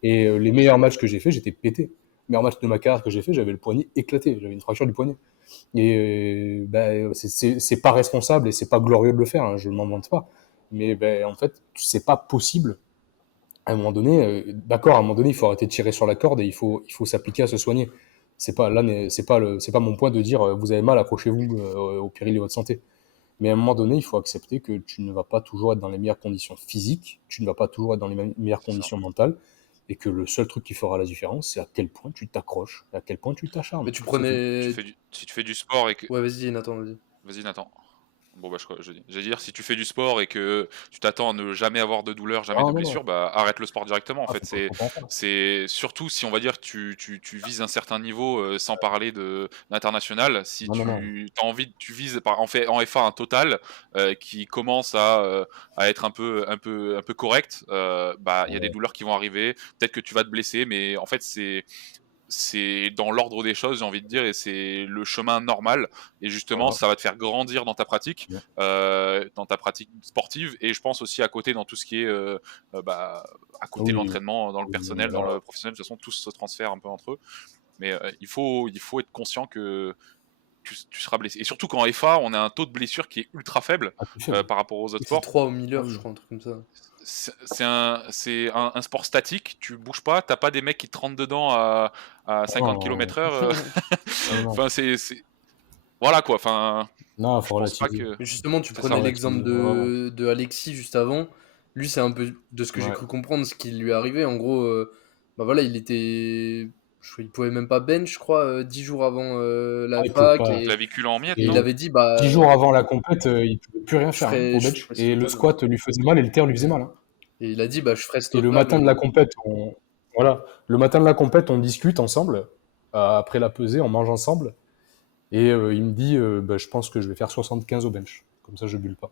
Et les meilleurs matchs que j'ai fait, j'étais pété. Les meilleurs matchs de ma carrière que j'ai fait, j'avais le poignet éclaté, j'avais une fracture du poignet. Et ben, c'est pas responsable et c'est pas glorieux de le faire, hein, je ne m'en vante pas. Mais ben, en fait, c'est pas possible. À un moment donné, d'accord, à un moment donné, il faut arrêter de tirer sur la corde et il faut s'appliquer à se soigner. C'est pas là, c'est pas mon point de dire vous avez mal, accrochez-vous au péril de votre santé. Mais à un moment donné, il faut accepter que tu ne vas pas toujours être dans les meilleures conditions physiques, tu ne vas pas toujours être dans les meilleures C'est ça. conditions mentales, et que le seul truc qui fera la différence, c'est à quel point tu t'accroches, à quel point tu t'acharnes. Mais tu C'est tout. prenais. Si tu fais du sport et que... Ouais, vas-y, Nathan, vas-y. Vas-y, Nathan. Bon, bah, j'allais dire, si tu fais du sport et que tu t'attends à ne jamais avoir de douleur, Ah jamais de non, non. blessure, bah arrête le sport directement. En Ah, fait, faut pas en faire. c'est surtout si on va dire tu vises un certain niveau, sans parler d'international. Si Non, non, non. as envie, tu vises en FA un total qui commence à être un peu correct, bah il y a des douleurs qui vont arriver. Peut-être que tu vas te blesser, mais en fait c'est dans l'ordre des choses, j'ai envie de dire, et c'est le chemin normal. Et justement, Voilà. ça va te faire grandir Ouais. dans ta pratique sportive. Et je pense aussi à côté dans tout ce qui est bah, à côté de Oui, l'entraînement, dans le oui, personnel, dans voilà. le professionnel. De toute façon, tout se transfère un peu entre eux. Mais il faut être conscient que tu seras blessé. Et surtout qu'en FA, on a un taux de blessure qui est ultra faible Ah, c'est faible. par rapport aux autres C'est sports. 3 au 1000 Ah heures, je oui. crois, un truc comme ça. C'est un sport statique, tu bouges pas, t'as pas des mecs qui te rentrent dedans à 50 Non, km/h. non, non. Enfin, voilà quoi, enfin, Non, je faut pense pas relativiser. que. Mais justement, tu C'est ça. prenais Faut l'exemple relativiser, vraiment. de Alexis juste avant. Lui, c'est un peu, de ce que j'ai Ouais. cru comprendre, ce qui lui est arrivé. En gros, bah voilà, il pouvait même pas bench, je crois, 10 jours avant Ah, la il pouvait fac. pas. Clavicule en miettes, Et il non? Et avait dit, bah, 10 jours avant la compète, il pouvait plus rien faire hein, au je bench. ferai Et stop le pad. Ouais. squat lui faisait mal et le terre lui faisait mal. Hein. Et il a dit, bah, je ferai Et stop le pad. matin de la compète, voilà, le matin de la compète, on discute ensemble. Après la pesée, on mange ensemble. Et il me dit, bah, je pense que je vais faire 75 au bench. Comme ça, je bulle pas.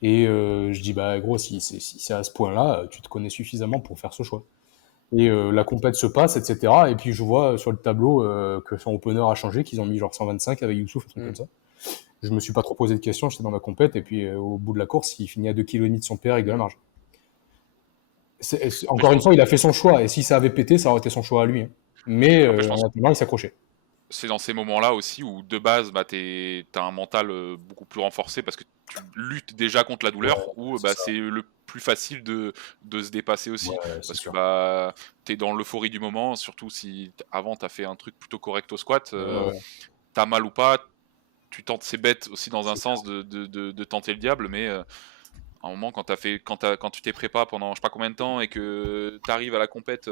Et je dis, bah gros, si c'est à ce point-là, tu te connais suffisamment pour faire ce choix. Et la compète se passe, etc. Et puis je vois sur le tableau que son opener a changé, qu'ils ont mis genre 125 avec Youssouf, un truc comme ça. Je me suis pas trop posé de questions, j'étais dans ma compète. Et puis au bout de la course, il finit à 2,5 kg de son père avec de la marge. Mais Encore une fois, il a fait son choix. Et si ça avait pété, ça aurait été son choix à lui. Hein. Mais après, je en pense que attendant, il s'accrochait. c'est dans ces moments-là aussi où de base, bah, t'as un mental beaucoup plus renforcé parce que tu luttes déjà contre la Ouais, douleur, ou c'est bah, ça. c'est le plus facile de se dépasser Ouais, aussi. c'est Parce que sûr. bah, t'es dans l'euphorie du moment, surtout si avant t'as fait un truc plutôt correct au squat, Ouais, t'as mal ou pas, tu tentes, c'est bête aussi dans un c'est clair. sens de tenter le diable, mais à un moment quand tu t'es prépa pendant je sais pas combien de temps et que t'arrives à la compète,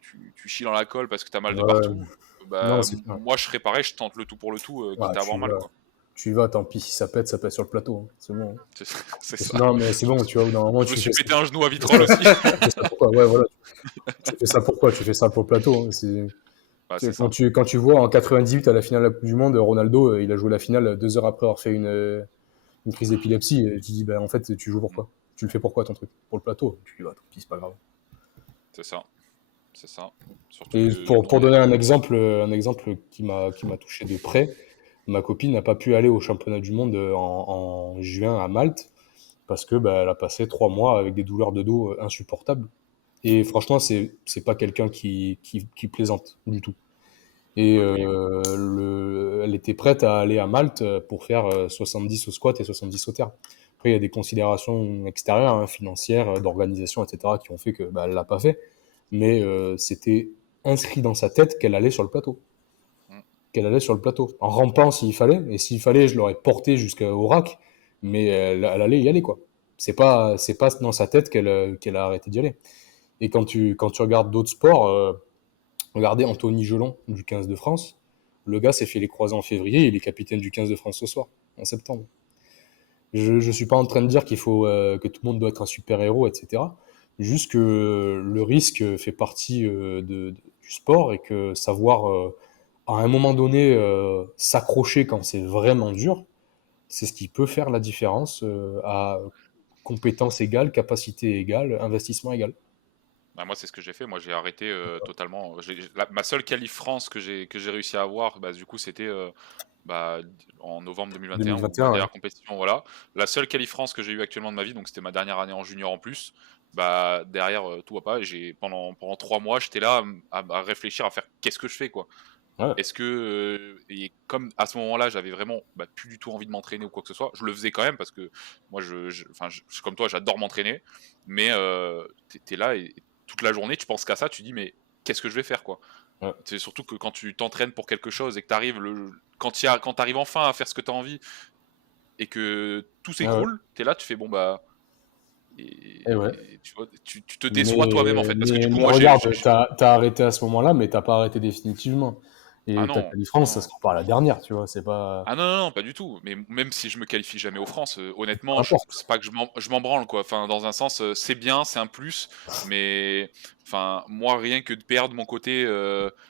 tu chies dans la colle parce que t'as mal de Ouais, partout, non, bah c'est clair. moi je serais pareil, je tente le tout pour le tout, Ouais, quitte à avoir mal quoi. tu y vas, tant pis si ça pète sur le plateau. Hein. C'est bon. C'est c'est ça. Non, mais c'est bon, tu vois, au bout d'un moment, Je me suis pété un genou à Vitrolles aussi. tu fais ça pourquoi? Ouais, voilà. Tu fais ça pourquoi? Tu fais ça pour le plateau. Hein. Bah, c'est Quand ça. quand tu vois en 98 à la finale de la Coupe du Monde, Ronaldo, il a joué la finale 2 heures après avoir fait une crise d'épilepsie. Et tu dis, ben, en fait, tu joues pourquoi? Tu le fais pourquoi ton truc? Pour le plateau. Tu dis, bah, tant pis, c'est pas grave. C'est ça. C'est ça. Surtout Et que pour donner un exemple qui m'a touché de près, ma copine n'a pas pu aller au championnat du monde en juin à Malte parce que bah, elle a passé 3 mois avec des douleurs de dos insupportables. Et franchement, c'est pas quelqu'un qui plaisante du tout. Et oui, oui. elle était prête à aller à Malte pour faire 70 au squat et 70 au terre. Après, il y a des considérations extérieures, hein, financières, d'organisation, etc., qui ont fait que elle l'a pas fait. Mais c'était inscrit dans sa tête qu'elle allait sur le plateau. Mm. Qu'elle allait sur le plateau. En rampant s'il fallait. Et s'il fallait, je l'aurais porté jusqu'au rack. Mais elle allait y aller, quoi. C'est pas dans sa tête qu'elle a arrêté d'y aller. Et quand tu regardes d'autres sports, regardez Anthony Gelon du 15 de France. Le gars s'est fait les croisés en février, il est capitaine du 15 de France ce soir, en septembre. Je suis pas en train de dire qu'il faut que tout le monde doit être un super-héros, etc. Juste que le risque fait partie du sport et que savoir à un moment donné s'accrocher quand c'est vraiment dur, c'est ce qui peut faire la différence à compétence égale, capacité égale, investissement égal. Bah, moi, c'est ce que j'ai fait. Moi, j'ai arrêté totalement. Ma seule qualif France que j'ai réussi à avoir, bah, du coup, c'était bah, en novembre 2021, ou ma 2021, ouais. dernière compétition. Voilà. La seule qualif France que j'ai eue actuellement de ma vie, donc c'était ma dernière année en junior en plus. Bah, derrière, tout va pas. Et pendant 3 mois, j'étais là à réfléchir, à faire qu'est-ce que je fais, quoi. Ouais. Est-ce que et comme à ce moment-là, j'avais vraiment plus du tout envie de m'entraîner ou quoi que ce soit, je le faisais quand même parce que moi, enfin, comme toi, j'adore m'entraîner, mais t'es là et toute la journée, tu penses qu'à ça, tu dis mais qu'est-ce que je vais faire, quoi. Ouais. C'est surtout que quand tu t'entraînes pour quelque chose et que quand t'arrives enfin à faire ce que t'as envie et que tout Ouais, ouais. s'écroule, t'es là, tu fais bon bah Et ouais. et tu vois, tu te déçois toi-même en fait parce que du coup Mais moi regarde, t'as arrêté à ce moment-là, mais t'as pas arrêté définitivement. ah Et ta non, qualif non, France, ça non. sera pas la dernière, tu vois. C'est pas. Ah non, non, non, pas du tout. Mais même si je me qualifie jamais aux France, Peu honnêtement, importe. c'est pas que je m'en branle, quoi. Enfin, dans un sens, c'est bien, c'est un plus, mais enfin, moi, rien que de perdre mon côté,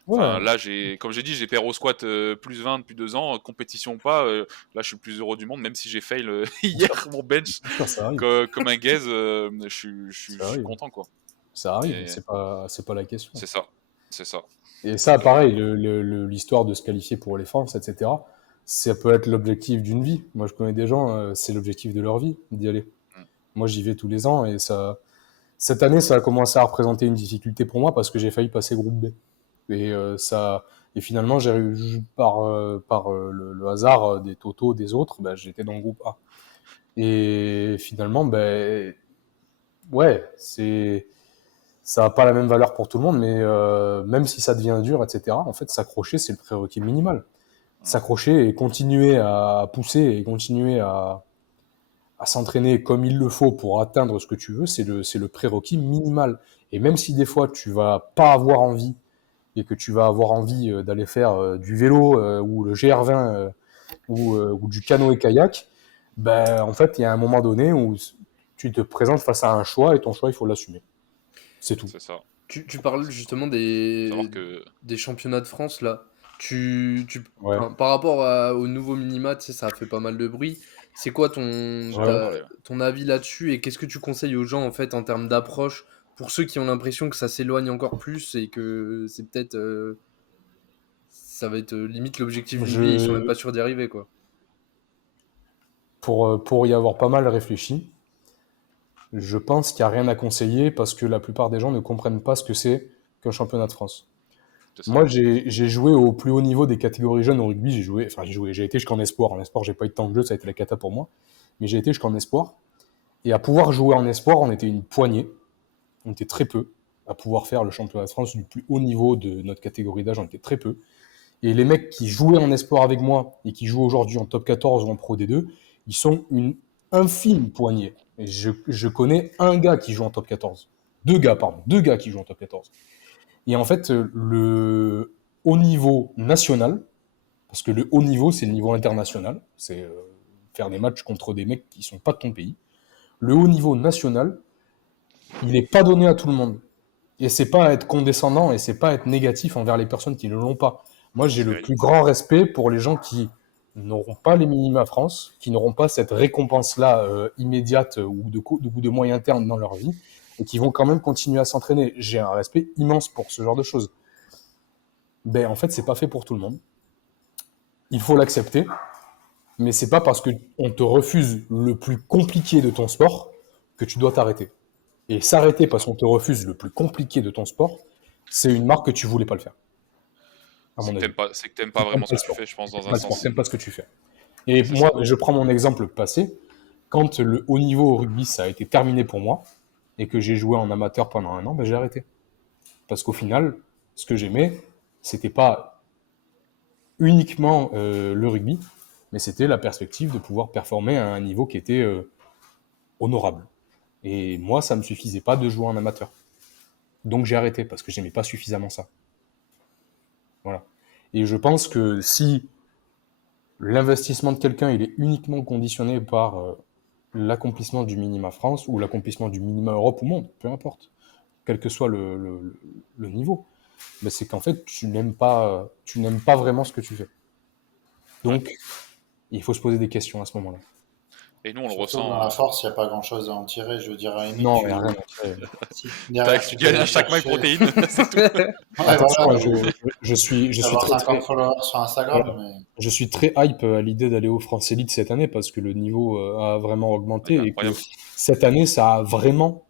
enfin, Ouais, là, comme j'ai dit, j'ai perdu au squat plus 20 depuis 2 ans, compétition ou pas, là, je suis le plus heureux du monde, même si j'ai fail bien sûr, hier mon bench bien sûr, ça arrive. comme un gaze, je Ça suis arrive. content, quoi. Ça arrive. Et C'est pas la question. c'est ça, c'est ça. Et ça, Donc, pareil, l'histoire de se qualifier pour les France, etc., ça peut être l'objectif d'une vie. Moi, je connais des gens, c'est l'objectif de leur vie d'y aller. mm, Moi, j'y vais tous les ans et ça, cette année, ça a commencé à représenter une difficulté pour moi parce que j'ai failli passer groupe B. Et, et finalement, j'ai eu, par le hasard des totaux des autres, bah, j'étais dans le groupe A. Et finalement, ben, ouais, ça n'a pas la même valeur pour tout le monde, mais même si ça devient dur, etc., en fait, s'accrocher, c'est le prérequis minimal. mm, S'accrocher et continuer à pousser et continuer à s'entraîner comme il le faut pour atteindre ce que tu veux, c'est le prérequis minimal. Et même si des fois, tu vas pas avoir envie et que tu vas avoir envie d'aller faire du vélo ou le GR20 ou du canoë-kayak, ben, en fait, il y a un moment donné où tu te présentes face à un choix et ton choix, il faut l'assumer. C'est tout. c'est ça. Tu parles justement Faut savoir que des championnats de France là. Ouais. Par rapport au nouveau minima, tu sais, ça a fait pas mal de bruit. C'est quoi j'en ai parlé. Ouais. ton avis là-dessus et qu'est-ce que tu conseilles aux gens en fait en termes d'approche pour ceux qui ont l'impression que ça s'éloigne encore plus et que c'est peut-être ça va être limite l'objectif d'une vie, ils sont même Je, pas sûrs d'y arriver quoi. pour y avoir pas mal réfléchi, je pense qu'il n'y a rien à conseiller parce que la plupart des gens ne comprennent pas ce que c'est qu'un championnat de France. C'est ça. Moi, j'ai joué au plus haut niveau des catégories jeunes au rugby. J'ai été jusqu'en espoir. En espoir, j'ai pas eu de temps de jeu, ça a été la cata pour moi. Mais j'ai été jusqu'en espoir. Et à pouvoir jouer en espoir, on était une poignée. On était très peu. À pouvoir faire le championnat de France du plus haut niveau de notre catégorie d'âge, on était très peu. Et les mecs qui jouaient en espoir avec moi et qui jouent aujourd'hui en top 14 ou en pro D2, ils sont une infime poignée. Et je connais un gars qui joue en top 14. Deux gars, pardon. Deux gars qui jouent en top 14. Et en fait, le haut niveau national, parce que le haut niveau, c'est le niveau international, c'est faire des matchs contre des mecs qui sont pas de ton pays. Le haut niveau national, il n'est pas donné à tout le monde. Et c'est pas être condescendant et c'est pas être négatif envers les personnes qui ne l'ont pas. Moi, j'ai C'est le plus véridique. grand respect pour les gens qui n'auront pas les minima France, qui n'auront pas cette récompense-là immédiate ou de moyen terme dans leur vie, et qui vont quand même continuer à s'entraîner. J'ai un respect immense pour ce genre de choses. Ben, en fait, c'est pas fait pour tout le monde. Il faut l'accepter, mais c'est pas parce qu'on te refuse le plus compliqué de ton sport que tu dois t'arrêter. Et s'arrêter parce qu'on te refuse le plus compliqué de ton sport, c'est une marque que tu voulais pas le faire, à mon avis. C'est que t'aimes pas C'est vraiment ce pas le que tu sport. fais, je pense, T'aimes dans pas un le sport, sens. t'aimes pas ce que tu fais. Et C'est moi, ça. je prends mon exemple passé. quand le haut niveau au rugby, ça a été terminé pour moi, et que j'ai joué en amateur pendant 1 an, ben, j'ai arrêté. Parce qu'au final, ce que j'aimais, c'était pas uniquement le rugby, mais c'était la perspective de pouvoir performer à un niveau qui était honorable. Et moi, ça me suffisait pas de jouer en amateur. Donc j'ai arrêté parce que j'aimais pas suffisamment ça. Voilà. Et je pense que si l'investissement de quelqu'un il est uniquement conditionné par l'accomplissement du minima France ou l'accomplissement du minima Europe ou monde, peu importe, quel que soit le niveau, mais c'est qu'en fait tu n'aimes pas vraiment ce que tu fais. Donc il faut se poser des questions à ce moment-là. Et nous, on le Surtout ressent. dans la force, il n'y a pas grand-chose à en tirer. Je veux dire, à la limite, Non, il n'y a rien à tirer. si derrière, Tu tu peux gagnes à aller chaque maille chercher... protéine, c'est tout. Ouais, Attention, voilà, je suis avoir très 50 followers sur Instagram, voilà. mais Je suis très hype à l'idée d'aller au France Elite cette année parce que le niveau a vraiment C'est augmenté et que incroyable. cette année, ça a vraiment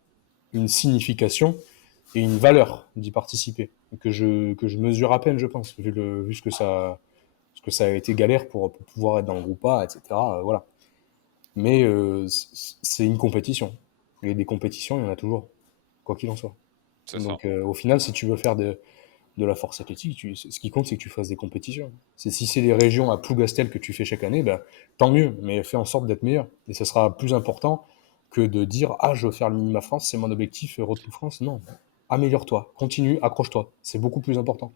une signification et une valeur d'y participer que je mesure à peine, je pense, vu ce que ça a été galère pour pouvoir être dans le groupe A, etc. Voilà. Mais c'est une compétition. Et des compétitions, il y en a toujours, quoi qu'il en soit. C'est ça. Donc au final, si tu veux faire de la force athlétique, ce qui compte, c'est que tu fasses des compétitions. Si c'est les régions à Plougastel que tu fais chaque année, ben, tant mieux, mais fais en sorte d'être meilleur. Et ce sera plus important que de dire « Ah, je veux faire le minima France, c'est mon objectif, Road to France ». Non, améliore-toi, continue, accroche-toi. C'est beaucoup plus important.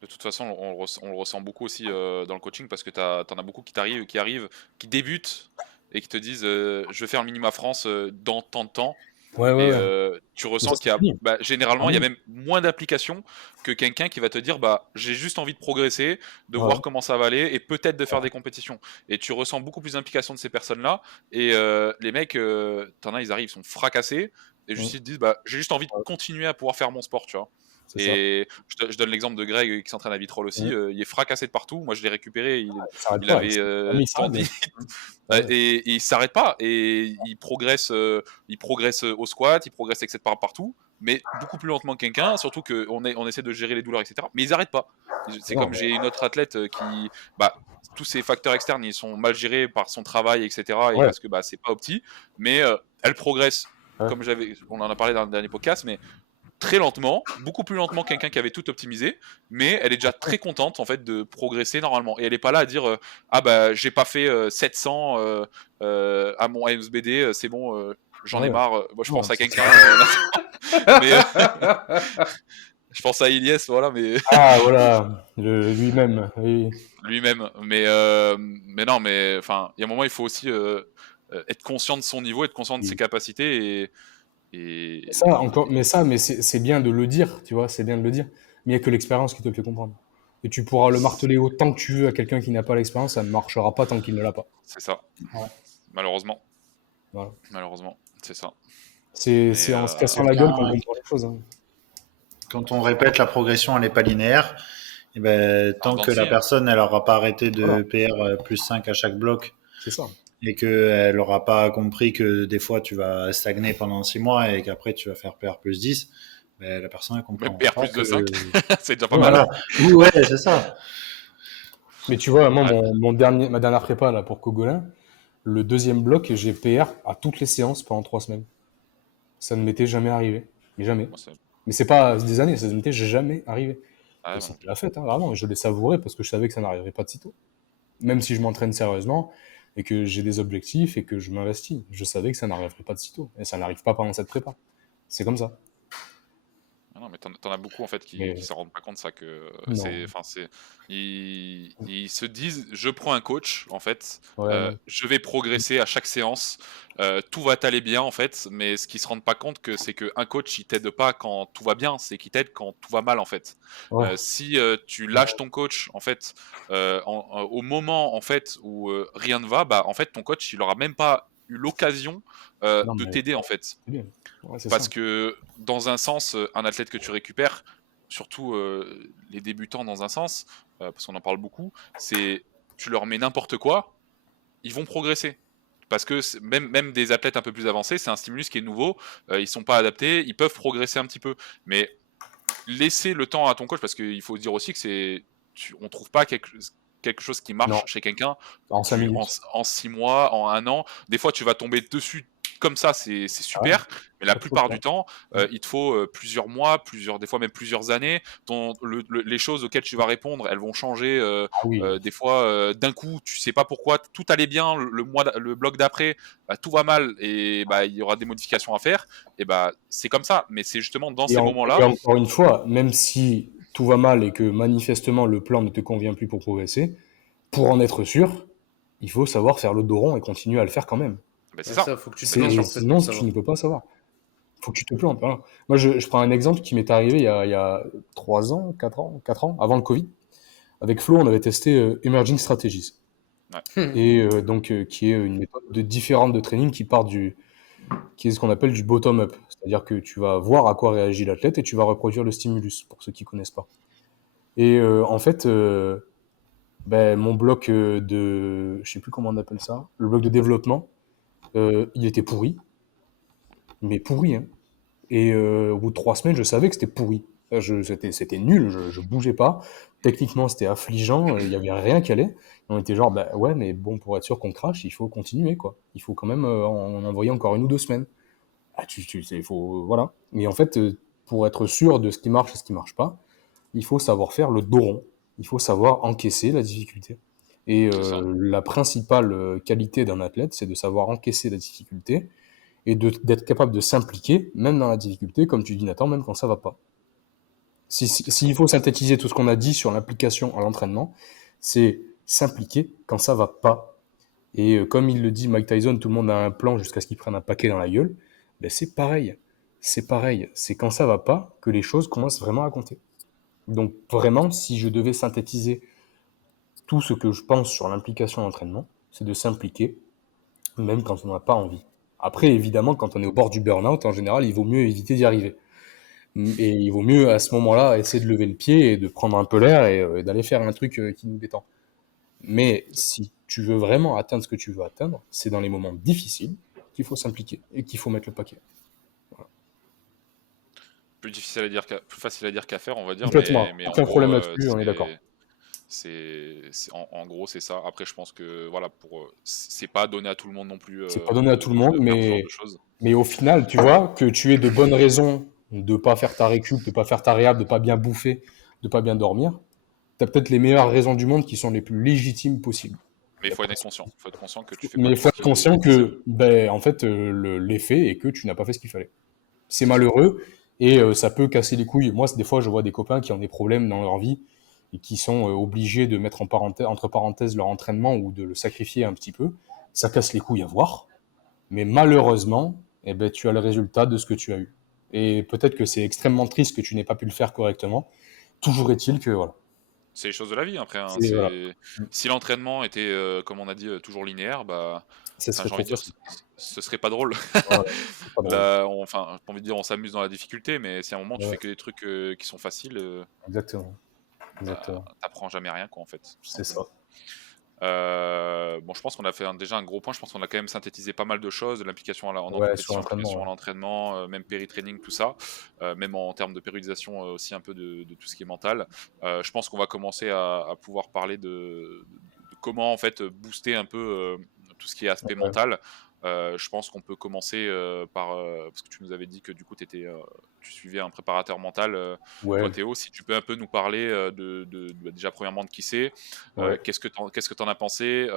De toute façon, on le ressent beaucoup aussi dans le coaching parce que t'en as beaucoup qui arrivent, qui débutent et qui te disent je vais faire le minima France dans tant de temps. Ouais, ouais, Et ouais. tu Mais ressens ça, qu'il y c'est a, fini. généralement, il y a Terminé. même moins d'application que quelqu'un qui va te dire j'ai juste envie de progresser, de Ouais, voir comment ça va aller et peut-être de faire des compétitions. Et tu ressens beaucoup plus d'implication de ces personnes-là. Et les mecs, t'en as, ils arrivent, ils sont fracassés et juste ouais, ils te disent j'ai juste envie de continuer à pouvoir faire mon sport, tu vois. c'est ça. Et je donne l'exemple de Greg qui s'entraîne à Vitrolles aussi. Ouais. Il est fracassé de partout. Moi, je l'ai récupéré. Il s'arrête Il pas. avait Jamais il s'arrête. tendinite Ouais. et il s'arrête pas. Et il progresse au squat, il progresse etc. partout, mais beaucoup plus lentement que quelqu'un. Surtout on essaie de gérer les douleurs, etc. Mais ils n'arrêtent pas. C'est Non, comme mais j'ai une autre athlète qui, tous ces facteurs externes, ils sont mal gérés par son travail, etc. Et ouais, parce que c'est pas opti. Mais elle progresse. ouais. Comme on en a parlé dans le dernier podcast, mais très lentement, beaucoup plus lentement que quelqu'un qui avait tout optimisé, mais elle est déjà très contente en fait de progresser normalement. Et elle est pas là à dire j'ai pas fait 700 à mon AMSBD, c'est bon, j'en ai Ouais. marre. Moi je Non, pense à c'est quelqu'un, ça. mais je pense à Ilyes, voilà, mais Ah, voilà, lui-même. Oui. lui-même. Mais non, mais enfin, il y a un moment il faut aussi être conscient de son niveau, être conscient de ses Oui. capacités Mais ça, encore, mais c'est bien de le dire, tu vois, c'est bien de le dire. Mais il n'y a que l'expérience qui te le fait comprendre. Et tu pourras le marteler autant que tu veux à quelqu'un qui n'a pas l'expérience, ça ne marchera pas tant qu'il ne l'a pas. c'est ça. ouais. Malheureusement, Voilà. c'est ça. C'est en se cassant C'est la gueule bien, qu'on ouais. comprend les choses. Hein. Quand on répète la progression, elle n'est pas linéaire. Et ben, En tant dents que de la scie, hein. personne elle n'aura pas arrêté de Voilà, PR plus 5 à chaque bloc c'est ça. et qu'elle n'aura pas compris que des fois tu vas stagner pendant 6 mois et qu'après tu vas faire PR plus 10, ben, la personne ne Même comprendra PR pas plus de que. 5, c'est déjà pas Ouais, mal. voilà. Voilà. Oui, ouais, c'est ça. Mais tu vois, moi, Ouais, ma dernière prépa là, pour Cogolin, le deuxième bloc, j'ai PR à toutes les séances pendant 3 semaines. Ça ne m'était jamais arrivé. Mais jamais. moi, Mais c'est pas des années, ça ne m'était jamais arrivé. ouais, Et moi non c'était plus. la fête, hein, vraiment. Je l'ai savouré parce que je savais que ça n'arriverait pas de sitôt. Même si je m'entraîne sérieusement et que j'ai des objectifs et que je m'investis, je savais que ça n'arriverait pas de sitôt. Et ça n'arrive pas pendant cette prépa. C'est comme ça. Non, mais t'en as beaucoup en fait qui Mais s'en rendent pas compte ça que non. ils se disent je prends un coach en fait, Ouais. je vais progresser à chaque séance, tout va t'aller bien en fait, mais ce qu'ils se rendent pas compte que c'est que un coach il t'aide pas quand tout va bien, c'est qu'il t'aide quand tout va mal en fait. Ouais. Si tu lâches ton coach en fait au moment en fait où rien ne va, en fait ton coach il aura même pas eu l'occasion Non, de mais t'aider en fait. c'est bien. Ouais, c'est Parce ça. que dans un sens, un athlète que tu récupères, surtout les débutants dans un sens, parce qu'on en parle beaucoup, c'est tu leur mets n'importe quoi, ils vont progresser. Parce que même des athlètes un peu plus avancés, c'est un stimulus qui est nouveau, ils sont pas adaptés, ils peuvent progresser un petit peu. Mais laisser le temps à ton coach, parce qu'il faut dire aussi que on trouve pas quelque chose qui Non, marche chez quelqu'un, en 5 minutes. en 6 mois, en 1 an, des fois tu vas tomber dessus comme ça, c'est Ah ouais, super, mais la pas trop de plupart du temps. temps, Mmh. il te faut, plusieurs mois, des fois même plusieurs années. Les choses auxquelles tu vas répondre, elles vont changer, Ah oui, des fois, d'un coup, tu sais pas pourquoi, tout allait bien, le bloc d'après, bah, tout va mal et bah, il y aura des modifications à faire et bah, c'est comme ça. Mais c'est justement dans et ces et moments-là. encore une fois, même si tout va mal et que manifestement le plan ne te convient plus pour progresser, pour en être sûr, il faut savoir faire le dos rond et continuer à le faire quand même. Bah, c'est Ouais, ça, ça, faut que tu te bah, bien C'est plantes sûr. en fait pour sinon tu savoir. ne peux pas savoir. Faut que tu te plantes, voilà. Moi, je prends un exemple qui m'est arrivé il y a 3 ans, 4 ans, avant le Covid. Avec Flo, on avait testé Emerging Strategies. Ouais, Et donc, qui est une méthode différente de training qui est ce qu'on appelle du bottom-up. C'est-à-dire que tu vas voir à quoi réagit l'athlète et tu vas reproduire le stimulus, pour ceux qui connaissent pas. Et en fait, ben, mon bloc je sais plus comment on appelle ça, le bloc de développement, il était pourri, mais pourri, hein. Et au bout de 3 semaines, je savais que c'était pourri. C'était nul, je bougeais pas. Techniquement, c'était affligeant, il y avait rien qui allait. Et on était genre, bah ouais, mais bon, pour être sûr qu'on crache, il faut continuer, quoi. Il faut quand même en envoyer encore 1 ou 2 semaines. Ah, il faut, voilà. Et en fait, pour être sûr de ce qui marche et ce qui marche pas, il faut savoir faire le dos rond. Il faut savoir encaisser la difficulté. Et c'est ça. la principale qualité d'un athlète, c'est de savoir encaisser la difficulté et d'être capable de s'impliquer, même dans la difficulté, comme tu dis Nathan, même quand ça va pas. C'est ça. S'il faut synthétiser tout ce qu'on a dit sur l'implication à l'entraînement, c'est s'impliquer quand ça va pas. Et comme il le dit Mike Tyson, tout le monde a un plan jusqu'à ce qu'il prenne un paquet dans la gueule. Ben c'est pareil. C'est pareil. C'est quand ça va pas que les choses commencent vraiment à compter. Donc vraiment, si je devais synthétiser tout ce que je pense sur l'implication à l'entraînement, c'est de s'impliquer, même quand on n'a pas envie. Après, évidemment, quand on est au bord du burn-out, en général, il vaut mieux éviter d'y arriver. Et il vaut mieux, à ce moment-là, essayer de lever le pied et de prendre un peu l'air et d'aller faire un truc qui nous détend. Mais si tu veux vraiment atteindre ce que tu veux atteindre, c'est dans les moments difficiles qu'il faut s'impliquer et qu'il faut mettre le paquet. Voilà. Plus facile à dire qu'à faire, on va dire, Complètement. mais en Aucun gros, problème là-dessus, on est d'accord. en gros, c'est ça. Après, je pense que voilà, c'est pas donné à tout le monde non plus C'est pas donné à tout le monde, de faire ce genre de choses. mais au final, tu vois, que tu aies de bonnes raisons de pas faire ta récup, de pas faire ta réhab, de pas bien bouffer, de pas bien dormir, tu as peut-être les meilleures raisons du monde qui sont les plus légitimes possibles. Mais Il il y a faut en pas de être souci. conscient. Il faut être conscient que tu fais pas Mais il tout faut ce être conscient qui est possible. que, ben, en fait, l'effet est que tu n'as pas fait ce qu'il fallait. C'est C'est ça. malheureux et ça peut casser les couilles. Moi, des fois, je vois des copains qui ont des problèmes dans leur vie et qui sont obligés de mettre entre parenthèses leur entraînement ou de le sacrifier un petit peu. Ça casse les couilles à voir, mais malheureusement, eh ben, tu as le résultat de ce que tu as eu. Et peut-être que c'est extrêmement triste que tu n'aies pas pu le faire correctement. Toujours est-il que voilà. C'est les choses de la vie après, hein. C'est voilà. Si l'entraînement était, comme on a dit, toujours linéaire, bah, Ça enfin, serait j'ai envie trop de dire, facile. ce serait pas drôle. Voilà. C'est pas drôle. Là, enfin, j'ai pas envie de dire on s'amuse dans la difficulté, mais si à un moment tu fais Ouais, que des trucs qui sont faciles, exactement. bah, Exactement. t'apprends jamais rien, quoi, en fait, tout C'est ça. simplement. Bon, je pense qu'on a fait déjà un gros point. Je pense qu'on a quand même synthétisé pas mal de choses, de l'implication en Ouais, sur compétition, l'entraînement. l'implication à Ouais. l'entraînement, même péri-training, tout ça, même en termes de périodisation aussi un peu de tout ce qui est mental. Je pense qu'on va commencer à pouvoir parler de comment en fait booster un peu tout ce qui est aspect Ouais. mental. Je pense qu'on peut commencer par parce que tu nous avais dit que du coup tu suivais un préparateur mental, toi Ouais. Théo, si tu peux un peu nous parler bah, déjà premièrement de qui c'est, Ouais. qu'est-ce que tu en as pensé?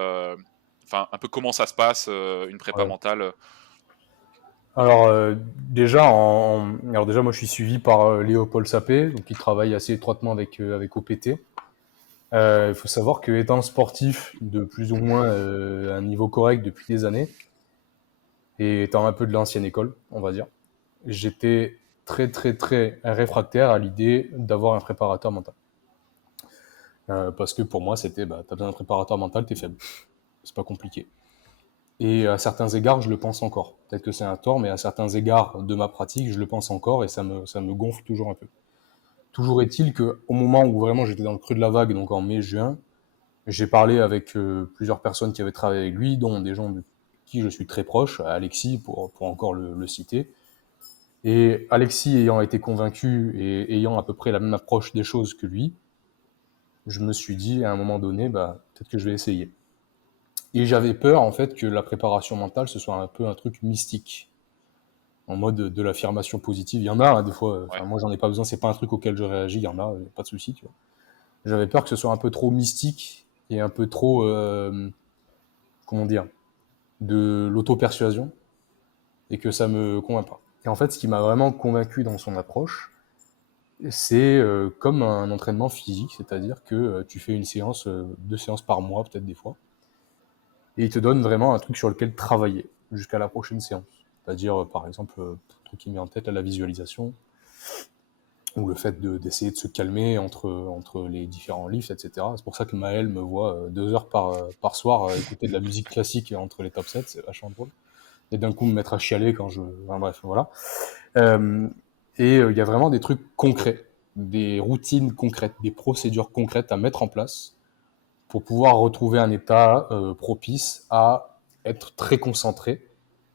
Enfin, un peu comment ça se passe, une prépa Ouais. mentale? Alors, déjà, moi, je suis suivi par Léopold Sapé, donc il travaille assez étroitement avec OPT. Il faut savoir que étant sportif de plus ou moins un niveau correct depuis des années, et étant un peu de l'ancienne école, on va dire, j'étais très très très réfractaire à l'idée d'avoir un préparateur mental. Parce que pour moi, c'était, bah, t'as besoin d'un préparateur mental, t'es faible. C'est pas compliqué. Et à certains égards, je le pense encore. Peut-être que c'est un tort, mais à certains égards de ma pratique, je le pense encore et ça me gonfle toujours un peu. Toujours est-il que au moment où vraiment j'étais dans le creux de la vague, donc en mai-juin, j'ai parlé avec plusieurs personnes qui avaient travaillé avec lui, dont des gens de qui je suis très proche, Alexis pour encore le citer. Et Alexis ayant été convaincu et ayant à peu près la même approche des choses que lui, je me suis dit à un moment donné, peut-être que je vais essayer. Et j'avais peur en fait que la préparation mentale ce soit un peu un truc mystique, en mode de l'affirmation positive. Il y en a des fois, Ouais. moi j'en ai pas besoin, c'est pas un truc auquel je réagis, il y en a, pas de souci, tu vois. J'avais peur que ce soit un peu trop mystique et un peu trop, comment dire, de l'auto-persuasion et que ça me convainc pas. Et en fait, ce qui m'a vraiment convaincu dans son approche, c'est comme un entraînement physique, c'est-à-dire que tu fais une séance, 2 séances par mois, peut-être des fois, et il te donne vraiment un truc sur lequel travailler jusqu'à la prochaine séance. C'est-à-dire, par exemple, le truc qui me met en tête, la visualisation, ou le fait d'essayer de se calmer entre les différents lifts, etc. C'est pour ça que Maël me voit 2 heures par soir écouter de la musique classique entre les top sets, c'est vachement drôle. Et d'un coup me mettre à chialer quand je... Enfin, bref, voilà. Euh, il y a vraiment des trucs concrets, des routines concrètes, des procédures concrètes à mettre en place pour pouvoir retrouver un état propice à être très concentré,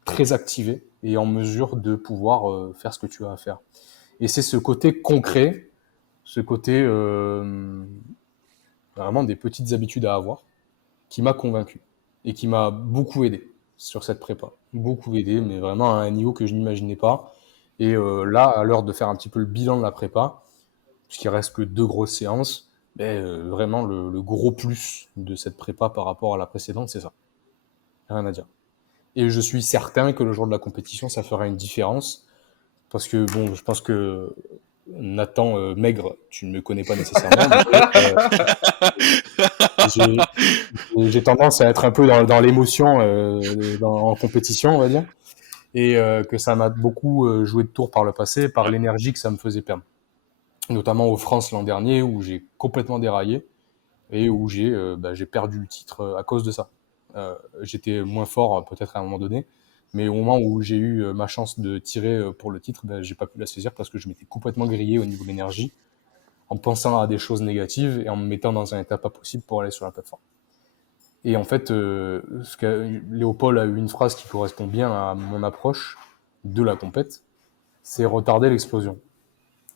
très activé et en mesure de pouvoir faire ce que tu as à faire. Et c'est ce côté concret, ce côté vraiment des petites habitudes à avoir qui m'a convaincu et qui m'a beaucoup aidé sur cette prépa. Beaucoup aidé, mais vraiment à un niveau que je n'imaginais pas. Et là, à l'heure de faire un petit peu le bilan de la prépa, puisqu'il reste que 2 grosses séances, vraiment le gros plus de cette prépa par rapport à la précédente, c'est ça. Rien à dire. Et je suis certain que le jour de la compétition, ça fera une différence. Parce que, bon, je pense que Nathan Maigre, tu ne me connais pas nécessairement, mais j'ai j'ai tendance à être un peu dans l'émotion en compétition, on va dire, et que ça m'a beaucoup joué de tour par le passé, par Ouais. l'énergie que ça me faisait perdre. Notamment aux France l'an dernier, où j'ai complètement déraillé et où j'ai perdu le titre à cause de ça. J'étais moins fort peut-être à un moment donné, mais au moment où j'ai eu ma chance de tirer pour le titre, j'ai pas pu la saisir parce que je m'étais complètement grillé au niveau de l'énergie, en pensant à des choses négatives et en me mettant dans un état pas possible pour aller sur la plateforme. Et en fait, Léopold a eu une phrase qui correspond bien à mon approche de la compète, c'est retarder l'explosion.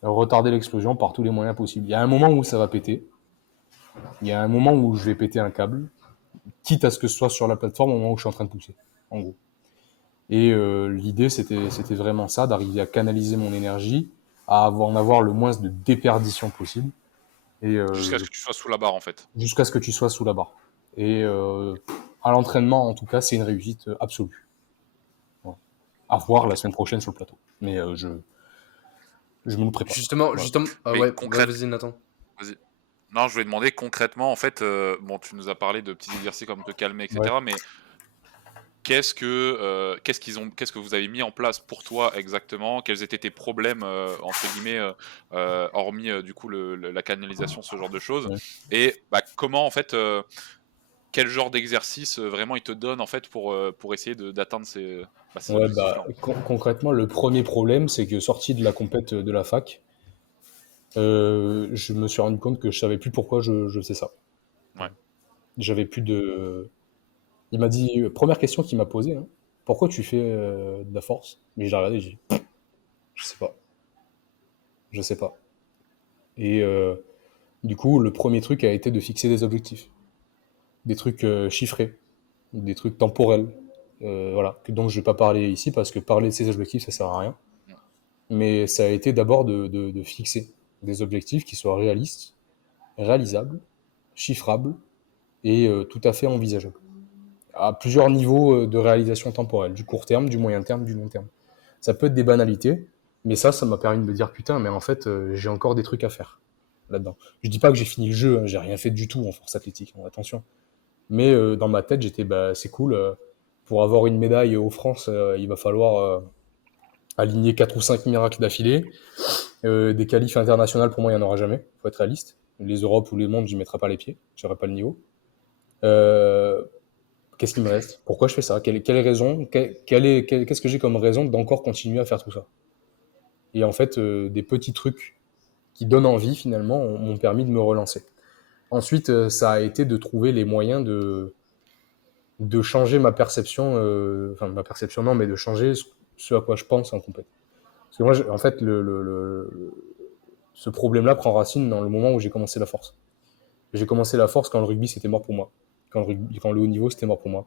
Retarder l'explosion par tous les moyens possibles. Il y a un moment où ça va péter, il y a un moment où je vais péter un câble, quitte à ce que ce soit sur la plateforme au moment où je suis en train de pousser, en gros. Et l'idée, c'était vraiment ça, d'arriver à canaliser mon énergie, en avoir le moins de déperdition possible, et Jusqu'à ce que tu sois sous la barre, en fait. jusqu'à ce que tu sois sous la barre. Et à l'entraînement, en tout cas, c'est une réussite absolue. Voilà. À voir la semaine prochaine sur le plateau. Mais je me le prépare. Justement, Voilà. Mais ouais, concrètement, vas-y Nathan. vas-y. Non, je voulais demander concrètement, en fait, bon, tu nous as parlé de petits exercices comme te calmer, Ouais. etc. Mais qu'est-ce que vous avez mis en place pour toi exactement? Quels étaient tes problèmes, entre guillemets, hormis, du coup la canalisation, ce genre de choses? Ouais. Et comment en fait, quel genre d'exercice, vraiment il te donne en fait pour essayer d'atteindre ces Ouais, objectifs-là? concrètement, le premier problème, c'est que sorti de la compète de la fac, je me suis rendu compte que je savais plus pourquoi je faisais ça. Ouais. J'avais plus de. Il m'a dit, première question qu'il m'a posée, hein, pourquoi tu fais de la force? Mais j'ai regardé, j'ai dit, je sais pas, je sais pas. Et du coup, le premier truc a été de fixer des objectifs, des trucs chiffrés, des trucs temporels, voilà, dont je vais pas parler ici parce que parler de ces objectifs, ça sert à rien. Mmh. Mais ça a été d'abord de fixer des objectifs qui soient réalistes, réalisables, chiffrables et tout à fait envisageables. À plusieurs niveaux de réalisation temporelle, du court terme, du moyen terme, du long terme. Ça peut être des banalités, mais ça m'a permis de me dire putain, mais en fait, j'ai encore des trucs à faire là-dedans. Je dis pas que j'ai fini le jeu, hein, j'ai rien fait du tout en force athlétique, attention. Mais dans ma tête, j'étais, c'est cool, pour avoir une médaille aux France, il va falloir aligner 4 ou 5 miracles d'affilée. Des qualifs internationales, pour moi, il n'y en aura jamais, faut être réaliste. Les Europes ou les mondes, j'y mettrai pas les pieds, j'aurai pas le niveau. Euh, Qu'est-ce qui me reste? Pourquoi je fais ça? Quelle est raison? Qu'est-ce que j'ai comme raison d'encore continuer à faire tout ça? Et en fait, des petits trucs qui donnent envie, finalement, m'ont permis de me relancer. Ensuite, ça a été de trouver les moyens de changer ma perception, enfin, ma perception non, mais de changer ce à quoi je pense en compète. Parce que moi, en fait, ce problème-là prend racine dans le moment où j'ai commencé la force. J'ai commencé la force quand le rugby, c'était mort pour moi. Quand le haut niveau, c'était mort pour moi.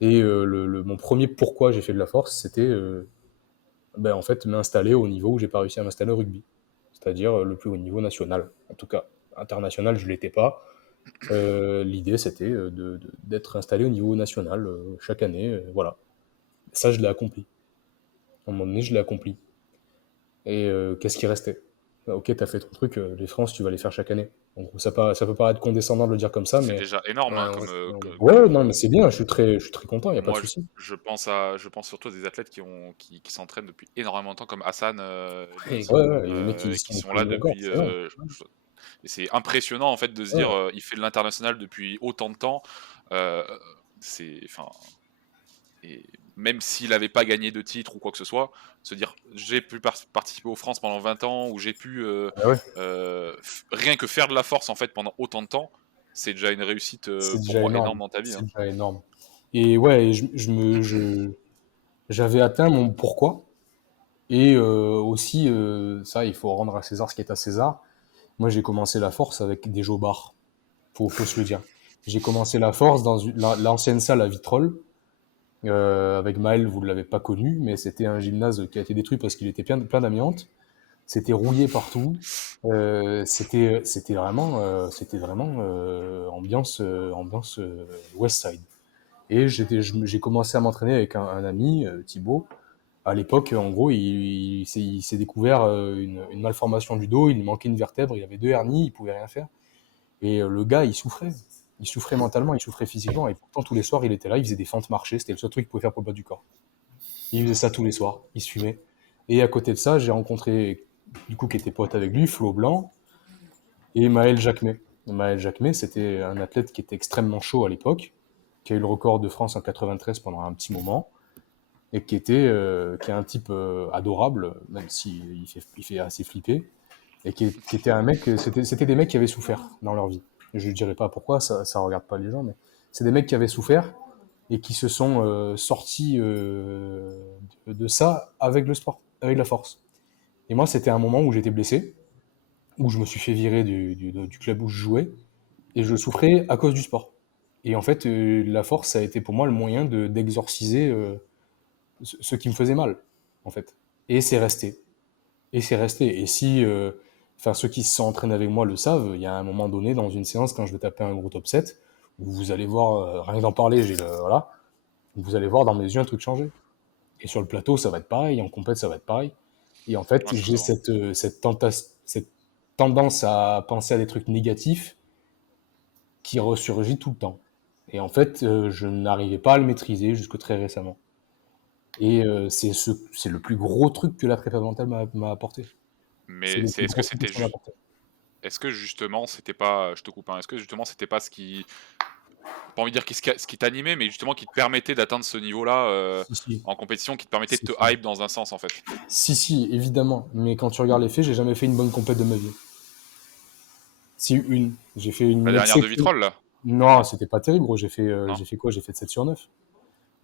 Et mon premier pourquoi j'ai fait de la force, c'était en fait m'installer au niveau où j'ai pas réussi à m'installer au rugby. C'est-à-dire le plus haut niveau national. En tout cas, international, je l'étais pas. L'idée, c'était d'être installé au niveau national chaque année. Voilà. Ça, je l'ai accompli. À un moment donné, je l'ai accompli. Et qu'est-ce qui restait? Ok, t'as fait ton truc, les France, tu vas les faire chaque année. Donc ça peut paraître condescendant de le dire comme ça, C'est mais déjà énorme hein, Ouais, ouais, c'est dingue. ouais, non, mais c'est bien, je suis très content, il n'y a pas de moi, souci. je pense surtout à des athlètes qui s'entraînent depuis énormément de temps, comme Hassan, Louise, Ouais, ouais, et les mecs qui et qui sont sont là plus encore, depuis. c'est bien. Et c'est impressionnant en fait de se dire, Ouais, il fait de l'international depuis autant de temps. euh, enfin, et même s'il n'avait pas gagné de titre ou quoi que ce soit, se dire j'ai pu participer aux France pendant 20 ans, ou j'ai pu ouais, rien que faire de la force en fait pendant autant de temps, c'est déjà une réussite c'est pour déjà moi énorme. énorme dans ta vie. C'est Hein. déjà énorme. Et ouais, j'avais atteint mon pourquoi. Et aussi, ça, il faut rendre à César ce qui est à César. Moi, j'ai commencé la force avec des jobards. Faut se le dire. J'ai commencé la force dans l'ancienne salle à Vitrolles. Avec Maël, vous ne l'avez pas connu, mais c'était un gymnase qui a été détruit parce qu'il était plein d'amiante. C'était rouillé partout. C'était vraiment ambiance West Side. Et j'ai commencé à m'entraîner avec un ami, Thibaut. À l'époque, en gros, il s'est découvert une malformation du dos, il lui manquait une vertèbre, il avait 2 hernies, il pouvait rien faire. Et le gars, il souffrait. Il souffrait mentalement, il souffrait physiquement. Et pourtant, tous les soirs, il était là, il faisait des fentes marchées. C'était le seul truc qu'il pouvait faire pour le bas du corps. Il faisait ça tous les soirs, il se fumait. Et à côté de ça, j'ai rencontré, du coup, qui était pote avec lui, Flo Blanc et Maël Jacquemet. Maël Jacquemet, c'était un athlète qui était extrêmement chaud à l'époque, qui a eu le record de France en 93 pendant un petit moment, et qui est un type adorable, même s'il il fait assez flipper, et qui était un mec, c'était des mecs qui avaient souffert dans leur vie. Je ne dirais pas pourquoi, ça regarde pas les gens, mais c'est des mecs qui avaient souffert et qui se sont sortis de ça avec le sport, avec la force. Et moi, c'était un moment où j'étais blessé, où je me suis fait virer du club où je jouais, et je souffrais à cause du sport. Et en fait, la force, ça a été pour moi le moyen d'exorciser ce qui me faisait mal, en fait. Et c'est resté. Et c'est resté. Et si, enfin, ceux qui se sont entraînés avec moi le savent, il y a un moment donné dans une séance, quand je vais taper un gros top 7, où vous allez voir, rien que d'en parler, voilà, vous allez voir dans mes yeux un truc changer. Et sur le plateau, ça va être pareil, en compète, ça va être pareil. Et en fait, Ouais, je j'ai comprends. cette tendance à penser à des trucs négatifs qui ressurgit tout le temps. Et en fait, je n'arrivais pas à le maîtriser jusque très récemment. Et c'est le plus gros truc que la prépa mentale m'a apporté. C'est Mais le plus est-ce que gros truc que c'était ça m'a apporté. est-ce que justement c'était pas, je te coupe, hein, est-ce que justement c'était pas ce qui, pas envie de dire ce qui t'animait, mais justement qui te permettait d'atteindre ce niveau-là Si, si. en compétition, qui te permettait de Si, te si. hype dans un sens en fait. Si, si, évidemment. Mais quand tu regardes les faits, j'ai jamais fait une bonne compète de ma vie. Si, une. J'ai fait La une dernière de exception. Vitrolles là, Non, c'était pas terrible, gros. non? J'ai fait quoi? J'ai fait 7 sur 9.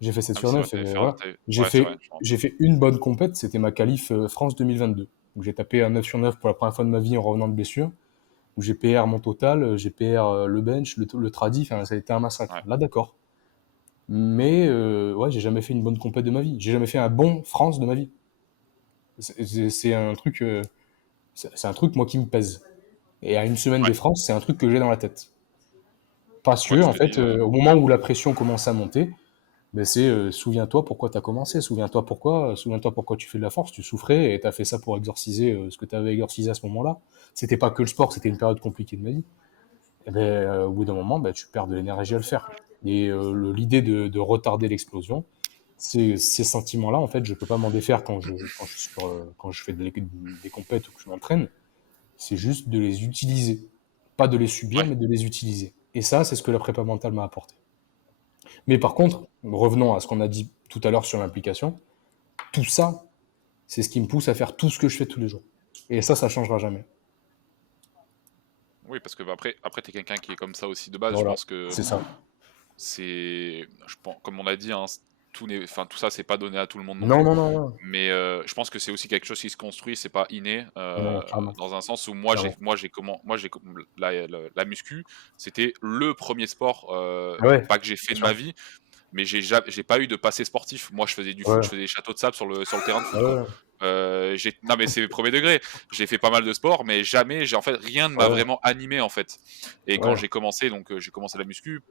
J'ai fait 7 Ah oui, sur c'est vrai, 9 et voilà. ouais, c'est vrai. J'ai fait une bonne compète, c'était ma qualif France 2022. Où j'ai tapé un 9 sur 9 pour la première fois de ma vie en revenant de blessure. Où j'ai PR mon total, j'ai PR le bench, le tradi, enfin, ça a été un massacre. Ouais. Là, d'accord. Mais ouais, j'ai jamais fait une bonne compète de ma vie. J'ai jamais fait un bon France de ma vie. C'est un truc, c'est un truc moi qui me pèse. Et à une semaine Ouais. des France, c'est un truc que j'ai dans la tête. Parce Ouais, que, tu en te dis, fait, au moment où la pression commence à monter, ben c'est souviens-toi pourquoi tu as commencé, souviens-toi pourquoi tu fais de la force, tu souffrais et tu as fait ça pour exorciser ce que tu avais exorcisé à ce moment-là. C'était pas que le sport, c'était une période compliquée de ma vie. Et ben, au bout d'un moment, ben, tu perds de l'énergie à le faire. Et l'idée de retarder l'explosion, ces sentiments-là, en fait, je peux pas m'en défaire quand je fais des compètes ou que je m'entraîne. C'est juste de les utiliser. Pas de les subir, ouais. mais de les utiliser. Et ça, c'est ce que la prépa mentale m'a apporté. Mais par contre, revenons à ce qu'on a dit tout à l'heure sur l'implication, tout ça, c'est ce qui me pousse à faire tout ce que je fais tous les jours. Et ça changera jamais. Oui, parce que bah, après t'es quelqu'un qui est comme ça aussi de base. Je Voilà, pense que c'est ça. c'est, comme on a dit, hein, tout ça, c'est pas donné à tout le monde non Non, plus. non, non, non. Mais je pense que c'est aussi quelque chose qui se construit, c'est pas inné, Non, clairement, dans un sens où clairement. moi j'ai la muscu, c'était le premier sport, Ouais, pas que j'ai bien fait de sûr. ma vie, mais j'ai pas eu de passé sportif. Moi, je faisais du foot, Ouais, je faisais des châteaux de sable sur le terrain de ouais, foot, quoi. ouais, Non, mais c'est premier degré. J'ai fait pas mal de sport, mais jamais j'ai en fait, rien ne m'a ouais, vraiment animé, en fait. Et quand ouais, j'ai commencé, donc j'ai commencé la muscu,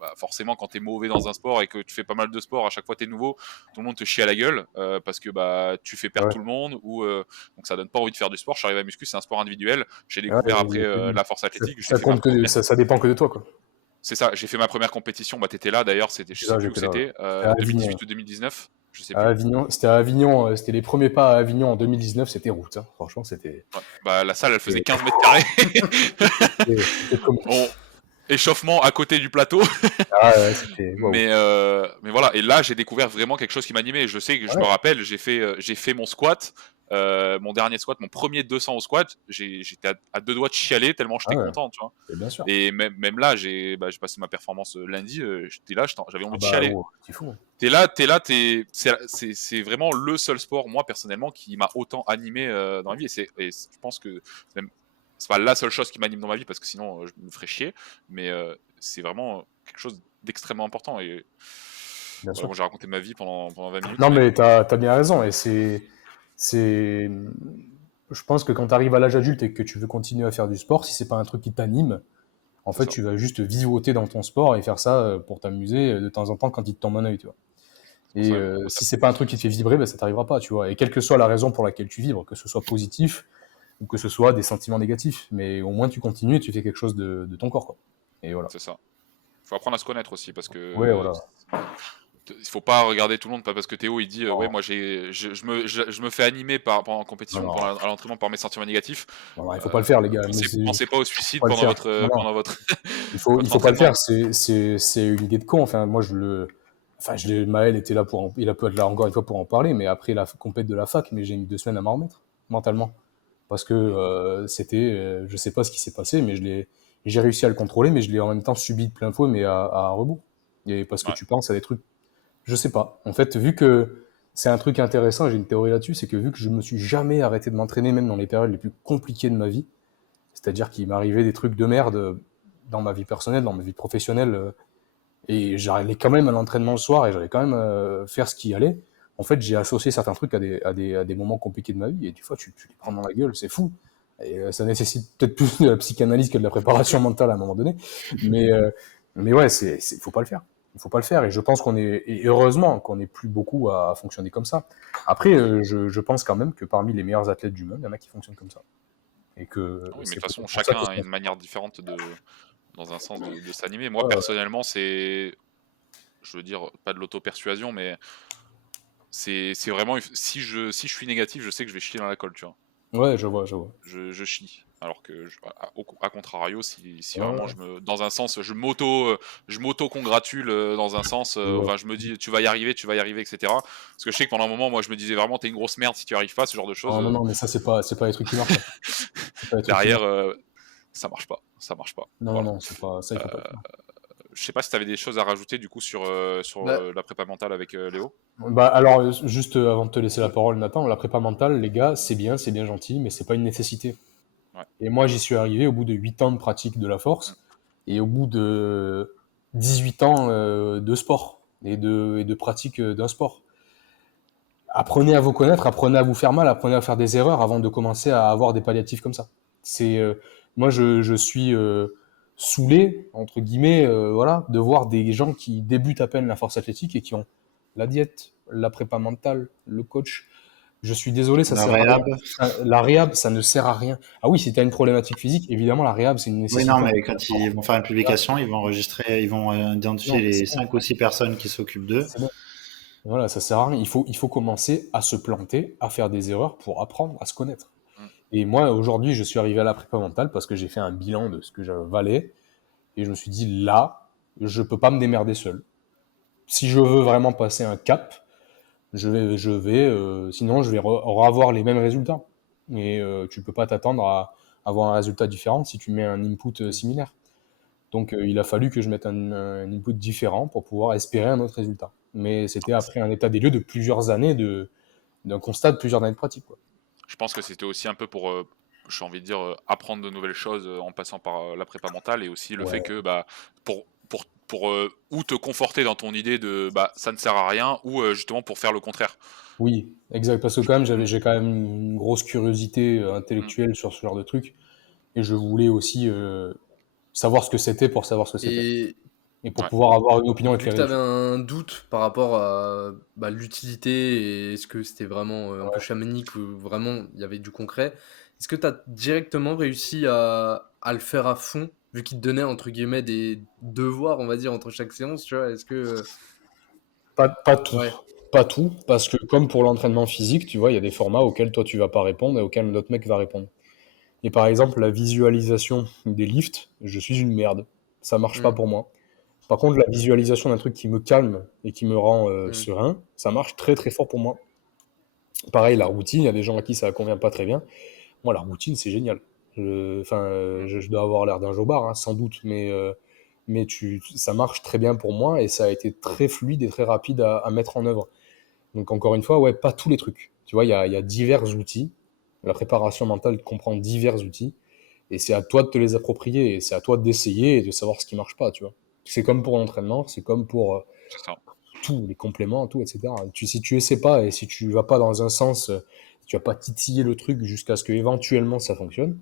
bah, forcément, quand tu es mauvais dans un sport et que tu fais pas mal de sport, à chaque fois tu es nouveau, tout le monde te chie à la gueule parce que bah, tu fais perdre ouais. tout le monde ou donc ça donne pas envie de faire du sport. Je suis arrivé à muscu, c'est un sport individuel. J'ai Ouais, découvert après et la force ça, athlétique. J'ai ça fait ma compte que première. ça dépend que de toi, quoi. C'est ça, j'ai fait ma première compétition. Bah, t'étais là d'ailleurs, C'est je sais ça, plus où j'étais là, ouais. c'était, C'était à Avignon. 2018 ou 2019, je sais À plus. Avignon, c'était à Avignon, c'était les premiers pas à Avignon en 2019, c'était route, hein. Franchement, Ouais. Bah, la salle, elle faisait c'était 15 mètres carrés. c'était On... comique. Échauffement à côté du plateau. Ah ouais, c'était waouh. Mais voilà, et là j'ai découvert vraiment quelque chose qui m'animait. Je sais que je me Ouais, rappelle, j'ai fait mon squat, mon dernier squat, mon premier 200 au squat. J'étais à deux doigts de chialer tellement ah j'étais ouais, content, tu vois. et bien sûr. Et même là, j'ai passé ma performance lundi. J'étais là, j'avais Ah envie de bah, chialer. wow, c'est fou, hein. C'est vraiment le seul sport, moi personnellement, qui m'a autant animé dans ma vie. Je pense que même c'est pas la seule chose qui m'anime dans ma vie parce que sinon je me ferais chier. Mais c'est vraiment quelque chose d'extrêmement important. Et Bien voilà, sûr. moi j'ai raconté ma vie pendant 20 minutes, Non, mais mais t'as bien raison. Et c'est, je pense que quand tu arrives à l'âge adulte et que tu veux continuer à faire du sport, si c'est pas un truc qui t'anime, en c'est fait, ça. tu vas juste vivoter dans ton sport et faire ça pour t'amuser de temps en temps quand il te tombe un œil, tu vois. C'est pour Et ça. si c'est pas un truc qui te fait vibrer, ben, ça t'arrivera pas, tu vois. Et quelle que soit la raison pour laquelle tu vibres, que ce soit positif ou que ce soit des sentiments négatifs, mais au moins tu continues et tu fais quelque chose de ton corps, quoi. Et voilà. C'est ça. Faut apprendre à se connaître aussi parce Ouais, que voilà. il faut pas regarder tout le monde, pas parce que Théo il dit ouais, Non, moi je me fais animer pendant la non, compétition, non, à l'entraînement par mes sentiments négatifs. non, non, il faut pas le faire, les gars. Mais Pensez pas au faut suicide pas le faire. Non, non. pendant votre Il votre faut pas le entraînement. faire. C'est une idée de con. Enfin, moi, Maël était là il a pu être là encore une fois pour en parler, mais après la compète de la fac, mais j'ai mis 2 semaines à m'en remettre, mentalement. Parce que je sais pas ce qui s'est passé, mais j'ai réussi à le contrôler, mais je l'ai en même temps subi de plein fouet, mais à rebours. Et parce que Ouais, tu penses à des trucs, je sais pas. En fait, vu que c'est un truc intéressant, j'ai une théorie là-dessus, c'est que vu que je me suis jamais arrêté de m'entraîner, même dans les périodes les plus compliquées de ma vie, c'est-à-dire qu'il m'arrivait des trucs de merde dans ma vie personnelle, dans ma vie professionnelle, et j'allais quand même à l'entraînement le soir et j'allais quand même faire ce qui allait. En fait, j'ai associé certains trucs à des moments compliqués de ma vie et des fois, tu les prends dans la gueule, c'est fou. Et ça nécessite peut-être plus de la psychanalyse que de la préparation mentale à un moment donné. Mais, euh, mais ouais, faut pas le faire. Il faut pas le faire. Et je pense et heureusement qu'on n'est plus beaucoup à fonctionner comme ça. Après, je pense quand même que parmi les meilleurs athlètes du monde, il y en a qui fonctionnent comme ça. Et que oui, mais de c'est toute façon peut-être pour ça chacun qu'ils a sont. une manière différente dans un sens de s'animer. Moi Ouais, personnellement, je veux dire pas de l'auto-persuasion, mais c'est vraiment si je suis négatif, je sais que je vais chier dans la colle, tu vois. ouais, je vois, je vois. Je chie. Alors que, à contrario, si Ouais, vraiment ouais, dans un sens, je m'auto-congratule dans un sens, je vois. enfin, je me dis, tu vas y arriver, etc. Parce que je sais que pendant un moment, moi, je me disais vraiment, t'es une grosse merde si tu y arrives pas, ce genre de choses. Non, non, non, mais ça, c'est pas les trucs qui marchent, ça. C'est pas les trucs qui Derrière, marchent. ça marche pas, ça marche pas. Non, non, Voilà. non, c'est pas ça, il faut pas le faire. Je sais pas si t'avais des choses à rajouter du coup Bah, la prépa mentale avec Léo. Bah, alors, juste avant de te laisser la parole, Nathan, la prépa mentale, les gars, c'est bien gentil, mais c'est pas une nécessité. Ouais. Et moi, j'y suis arrivé au bout de 8 ans de pratique de la Mm. force et au bout de 18 ans de sport et de pratique d'un sport. Apprenez à vous connaître, apprenez à vous faire mal, apprenez à faire des erreurs avant de commencer à avoir des palliatifs comme ça. C'est moi je suis saoulé entre guillemets voilà de voir des gens qui débutent à peine la force athlétique et qui ont la diète, la prépa mentale, le coach. Je suis désolé, ça La sert à rien. réhab. La réhab, ça ne sert à rien. Ah oui, si tu as une problématique physique, évidemment la réhab c'est une Oui, non, nécessité. mais quand ils vont faire une Réhab, publication, ils vont enregistrer, ils vont non, identifier mais les c'est bon, 5 ou 6 personnes qui s'occupent d'eux. c'est bon. Voilà, ça sert à rien. Il faut commencer à se planter, à faire des erreurs pour apprendre à se connaître. Mm. Et moi, aujourd'hui, je suis arrivé à la prépa mentale parce que j'ai fait un bilan de ce que je valais et je me suis dit, là, je peux pas me démerder seul. Si je veux vraiment passer un cap, sinon je vais revoir les mêmes résultats. Et tu peux pas t'attendre à avoir un résultat différent si tu mets un input similaire. Donc il a fallu que je mette un input différent pour pouvoir espérer un autre résultat. mais c'était après un état des lieux de plusieurs années, d'un constat de plusieurs années de pratique, quoi. Je pense que c'était aussi un peu pour, j'ai envie de dire, apprendre de nouvelles choses, en passant par, la prépa mentale et aussi le fait Ouais. que, bah, pour, ou te conforter dans ton idée de, bah, ça ne sert à rien ou, justement pour faire le contraire. Oui, exact, parce que quand même, j'ai quand même une grosse curiosité Mmh. intellectuelle sur ce genre de truc, et je voulais aussi savoir ce que c'était pour savoir ce que c'était, Et et pour Ouais. pouvoir avoir une opinion vu que tu éclairée avais dessus. un doute par rapport à, bah, l'utilité et est-ce que c'était vraiment, un peu Ouais. chamanique ou vraiment il y avait du concret, est-ce que tu as directement réussi à le faire à fond? Vu qu'il te donnait entre guillemets «des devoirs», on va dire, entre chaque séance, tu vois? Est-ce que, Pas tout, ouais. pas tout, parce que comme pour l'entraînement physique, tu vois, il y a des formats auxquels toi tu vas pas répondre et auxquels l'autre mec va répondre. Et par exemple, la visualisation des lifts, je suis une merde. Ça marche pas Mmh. pour moi. Par contre, la visualisation d'un truc qui me calme et qui me rend Mmh. serein, ça marche très très fort pour moi. Pareil, la routine, il y a des gens à qui ça convient pas très bien. Moi, la routine, c'est génial. Enfin, Mmh. je dois avoir l'air d'un jobard, hein, sans doute, mais ça marche très bien pour moi et ça a été très fluide et très rapide à mettre en œuvre. Donc, encore une fois, ouais, pas tous les trucs. Tu vois, il y a divers outils. La préparation mentale comprend divers outils. Et c'est à toi de te les approprier, et c'est à toi d'essayer et de savoir ce qui marche pas, tu vois. C'est comme pour l'entraînement, c'est comme pour C'est ça. tout, les compléments, tout, etc. Si tu essaies pas et si tu vas pas dans un sens, tu vas pas titiller le truc jusqu'à ce que éventuellement ça fonctionne,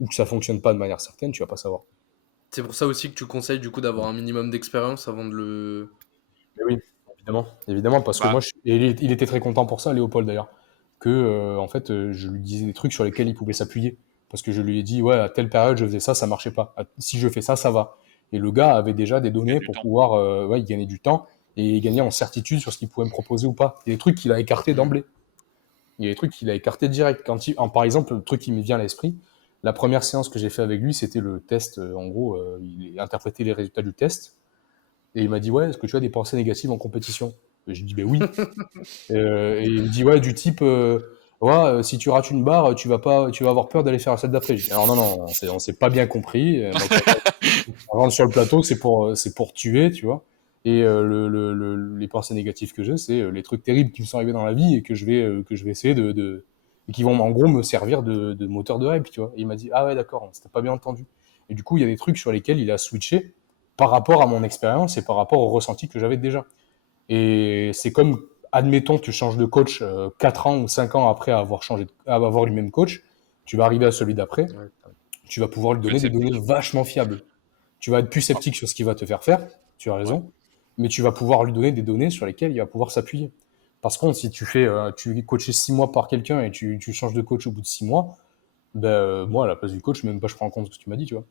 ou que ça fonctionne pas de manière certaine, tu vas pas savoir. C'est pour ça aussi que tu conseilles du coup d'avoir un minimum d'expérience avant de le Mais oui, évidemment, évidemment, parce que Bah, moi, et il était très content pour ça, Léopold d'ailleurs, que en fait, je lui disais des trucs sur lesquels il pouvait s'appuyer, parce que je lui ai dit, ouais, à telle période, je faisais ça, ça marchait pas. Si je fais ça, ça va. Et le gars avait déjà des il gagne données du pour temps. pouvoir, ouais, il gagnait du temps et gagner en certitude sur ce qu'il pouvait me proposer ou pas. Il y a des trucs qu'il a écartés mmh. d'emblée. Il y a des trucs qu'il a écartés direct. Par exemple, le truc qui me vient à l'esprit, la première séance que j'ai fait avec lui, c'était le test. En gros, il a interprété les résultats du test. Et il m'a dit, ouais, est-ce que tu as des pensées négatives en compétition? Et j'ai dit, ben oui. Et il me dit, ouais, du type, ouais, si tu rates une barre, tu vas avoir peur d'aller faire celle d'après. Je dis, alors non, non, on s'est pas bien compris. Moi, quand on rentre sur le plateau, c'est pour tuer, tu vois. Et les pensées négatives que j'ai, c'est les trucs terribles qui me sont arrivés dans la vie et que je vais essayer et qui vont en gros me servir de moteur de hype, tu vois. Et il m'a dit, ah ouais, d'accord, c'était pas bien entendu. Et du coup, il y a des trucs sur lesquels il a switché par rapport à mon expérience et par rapport au ressenti que j'avais déjà. Et c'est comme, admettons, tu changes de coach 4 ans ou 5 ans après avoir le même coach, tu vas arriver à celui d'après, Ouais. tu vas pouvoir lui Plus donner des données sceptique. vachement fiables. Tu vas être plus Ah, sceptique sur ce qu'il va te faire faire, tu as ouais. raison, mais tu vas pouvoir lui donner des données sur lesquelles il va pouvoir s'appuyer. Par contre, si tu es coaché 6 mois par quelqu'un et tu changes de coach au bout de 6 mois, ben, moi, à la place du coach, même pas je prends en compte ce que tu m'as dit, tu vois.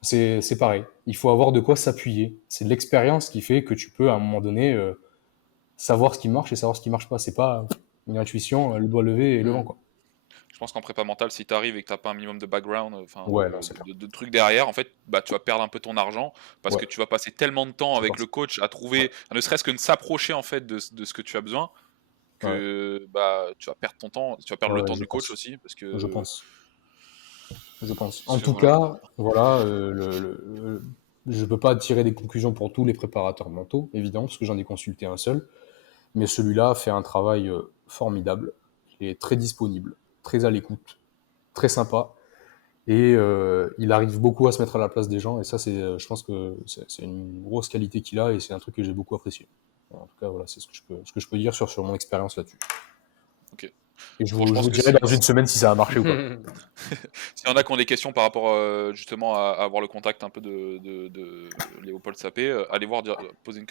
C'est pareil. Il faut avoir de quoi s'appuyer. C'est de l'expérience qui fait que tu peux, à un moment donné, savoir ce qui marche et savoir ce qui marche pas. C'est pas une intuition, le doigt levé et le vent, Mmh. quoi. Je pense qu'en prépa mentale, si tu arrives et que tu pas un minimum de background, enfin Ouais, non, c'est clair. de trucs derrière, en fait, bah, tu vas perdre un peu ton argent parce Ouais, que tu vas passer tellement de temps c'est avec parti. le coach à Ouais, trouver, ne serait-ce que de s'approcher en fait de ce que tu as besoin, ouais, que bah, tu vas perdre ton temps, tu vas perdre ouais, le ouais, temps je du coach pense. aussi Je pense. Je pense. En parce que tout voilà. cas, voilà, je peux pas tirer des conclusions pour tous les préparateurs mentaux, évidemment, parce que j'en ai consulté un seul. Mais celui-là fait un travail formidable. Il est très disponible, très à l'écoute, très sympa. Et il arrive beaucoup à se mettre à la place des gens. Et ça, je pense que c'est une grosse qualité qu'il a et c'est un truc que j'ai beaucoup apprécié. En tout cas, voilà, c'est ce que je peux dire sur mon expérience là-dessus. Ok. Et Bon, je je pense vous que dirai dans une semaine si ça a marché ou pas. s'il y en a qui ont des questions par rapport justement à avoir le contact un peu de Léopold Sapé, allez voir, poser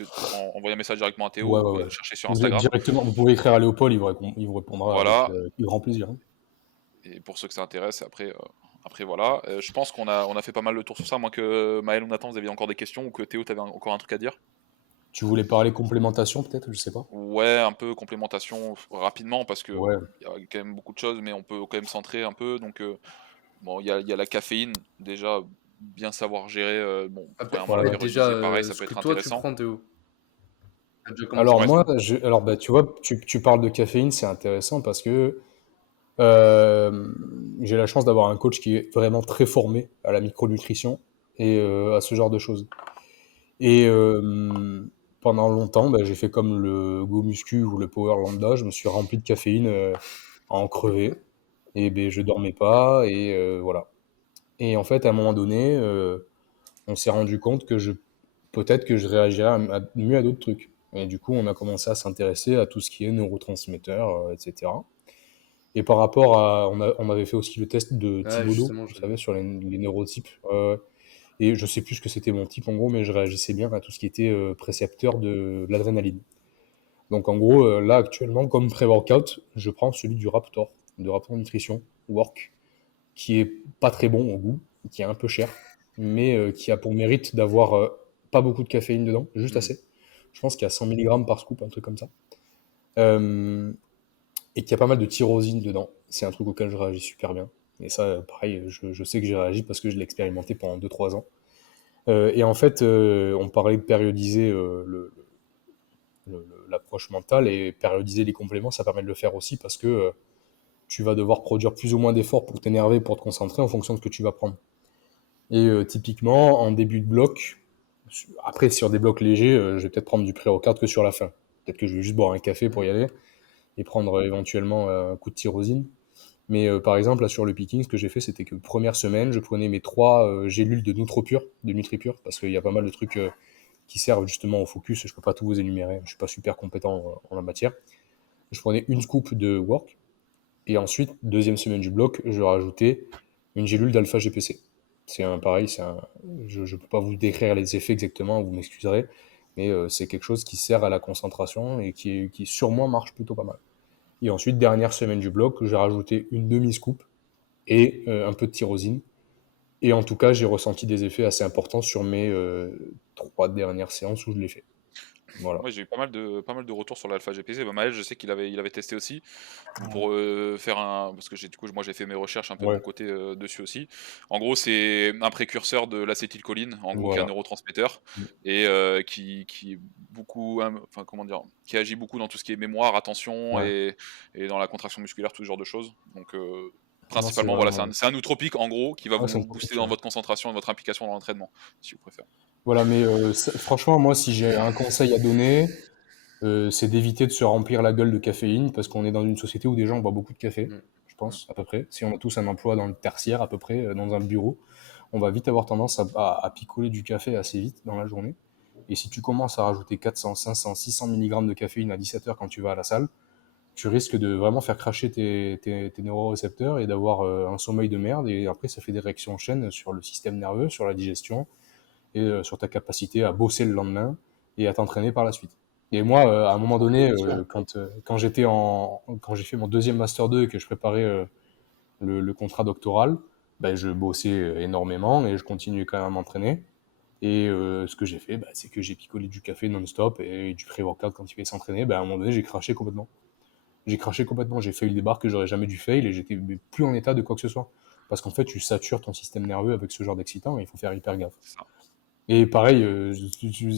envoyer un message directement à Théo Ouais, ouais, ou ouais. le chercher sur Instagram. Directement, vous pouvez écrire à Léopold, il vous répondra avec Voilà. grand plaisir, hein. Et pour ceux que ça intéresse, après voilà. Je pense qu'on a fait pas mal de tours sur ça. Moi que Maël ou Nathan, vous aviez encore des questions ou que Théo, t'avais encore un truc à dire? Tu voulais parler complémentation, peut-être, je sais pas. Ouais, un peu complémentation rapidement parce que Ouais, il y a quand même beaucoup de choses, mais on peut quand même centrer un peu. Donc bon, il y a la caféine déjà, bien savoir gérer. Bon, premièrement ouais, la ouais. Déjà, périodisée, pareil, ça ce peut que être toi tu intéressant. prends, Théo? Tu as déjà commencé Alors Ouais. par moi, ça? bah, tu vois, tu parles de caféine, c'est intéressant parce que j'ai la chance d'avoir un coach qui est vraiment très formé à la micronutrition et à ce genre de choses. Et pendant longtemps, j'ai fait comme le Go Muscu ou le Power Lambda, je me suis rempli de caféine à en crever. Et je dormais pas, et voilà. Et en fait, à un moment donné, on s'est rendu compte que peut-être que je réagirais mieux à d'autres trucs. Et du coup, on a commencé à s'intéresser à tout ce qui est neurotransmetteurs, etc. Et par rapport à, on avait fait aussi le test de Ouais, Thibaudot, justement, vous savez, sur les neurotypes. Et je sais plus ce que c'était mon type en gros, mais je réagissais bien à tout ce qui était précepteur de l'adrénaline. Donc en gros, là actuellement, comme pré-workout, je prends celui du Raptor, de Raptor Nutrition Work, qui est pas très bon au goût, qui est un peu cher, mais qui a pour mérite d'avoir pas beaucoup de caféine dedans, juste Mm. assez. Je pense qu'il y a 100 mg par scoop, un truc comme ça. Euh, et qu'il y a pas mal de tyrosine dedans. C'est un truc auquel je réagis super bien. Et ça, pareil, je sais que j'ai réagi parce que je l'ai expérimenté pendant 2-3 ans. Et en fait, on parlait de périodiser l'approche mentale, et périodiser les compléments, ça permet de le faire aussi parce que tu vas devoir produire plus ou moins d'efforts pour t'énerver, pour te concentrer en fonction de ce que tu vas prendre. Et typiquement, en début de bloc, après sur des blocs légers, je vais peut-être prendre du pré-workout que sur la fin. Peut-être que je vais juste boire un café pour y aller et prendre éventuellement un coup de tyrosine. Mais par exemple, là sur le picking, ce que j'ai fait, c'était que première semaine, je prenais mes 3 gélules de NutriPure, parce qu'il y a pas mal de trucs qui servent justement au focus. Je peux pas tout vous énumérer, je suis pas super compétent en la matière. Je prenais une scoop de work, et ensuite, deuxième semaine du bloc, je rajoutais une gélule d'alpha GPC. Pareil, je ne peux pas vous décrire les effets exactement, vous m'excuserez, mais c'est quelque chose qui sert à la concentration et qui sur moi marche plutôt pas mal. Et ensuite, dernière semaine du bloc, j'ai rajouté une demi-scoop et un peu de tyrosine. Et en tout cas, j'ai ressenti des effets assez importants sur mes 3 dernières séances où je l'ai fait. Voilà. Moi, j'ai eu pas mal de retours sur l'alpha GPC. Bah, Maël, je sais qu'il avait testé aussi pour faire un. Parce que du coup, moi, j'ai fait mes recherches un peu de mon Ouais, côté dessus aussi. En gros, c'est un précurseur de l'acétylcholine, en gros, qui est un voilà. neurotransmetteur et qui est beaucoup. Enfin, comment dire, qui agit beaucoup dans tout ce qui est mémoire, attention Ouais. et dans la contraction musculaire, tout ce genre de choses. Donc, Non, c'est principalement, voilà, c'est vraiment. un nootropique, en gros, qui va Ouais, c'est vous une booster tropique, dans ouais. votre concentration et votre implication dans l'entraînement, si vous préférez. Voilà, mais franchement, moi, si j'ai un conseil à donner, c'est d'éviter de se remplir la gueule de caféine, parce qu'on est dans une société où des gens boivent beaucoup de café, Mm. je pense, à peu près. Si on a tous un emploi dans le tertiaire, à peu près, dans un bureau, on va vite avoir tendance à picoler du café assez vite dans la journée. Et si tu commences à rajouter 400, 500, 600 mg de caféine à 17 heures quand tu vas à la salle, tu risques de vraiment faire cracher tes neurorécepteurs et d'avoir un sommeil de merde. Et après, ça fait des réactions en chaîne sur le système nerveux, sur la digestion, et sur ta capacité à bosser le lendemain et à t'entraîner par la suite. Et moi, à un moment donné, Bien sûr. quand j'ai fait mon deuxième master 2 et que je préparais le contrat doctoral, je bossais énormément et je continuais quand même à m'entraîner. Et ce que j'ai fait, c'est que j'ai picolé du café non-stop et du pré-workout quand il fallait s'entraîner. À un moment donné, j'ai craché complètement. J'ai failli des barres que j'aurais jamais dû fail, et j'étais plus en état de quoi que ce soit. Parce qu'en fait, tu satures ton système nerveux avec ce genre d'excitant et il faut faire hyper gaffe. C'est ça. Et pareil,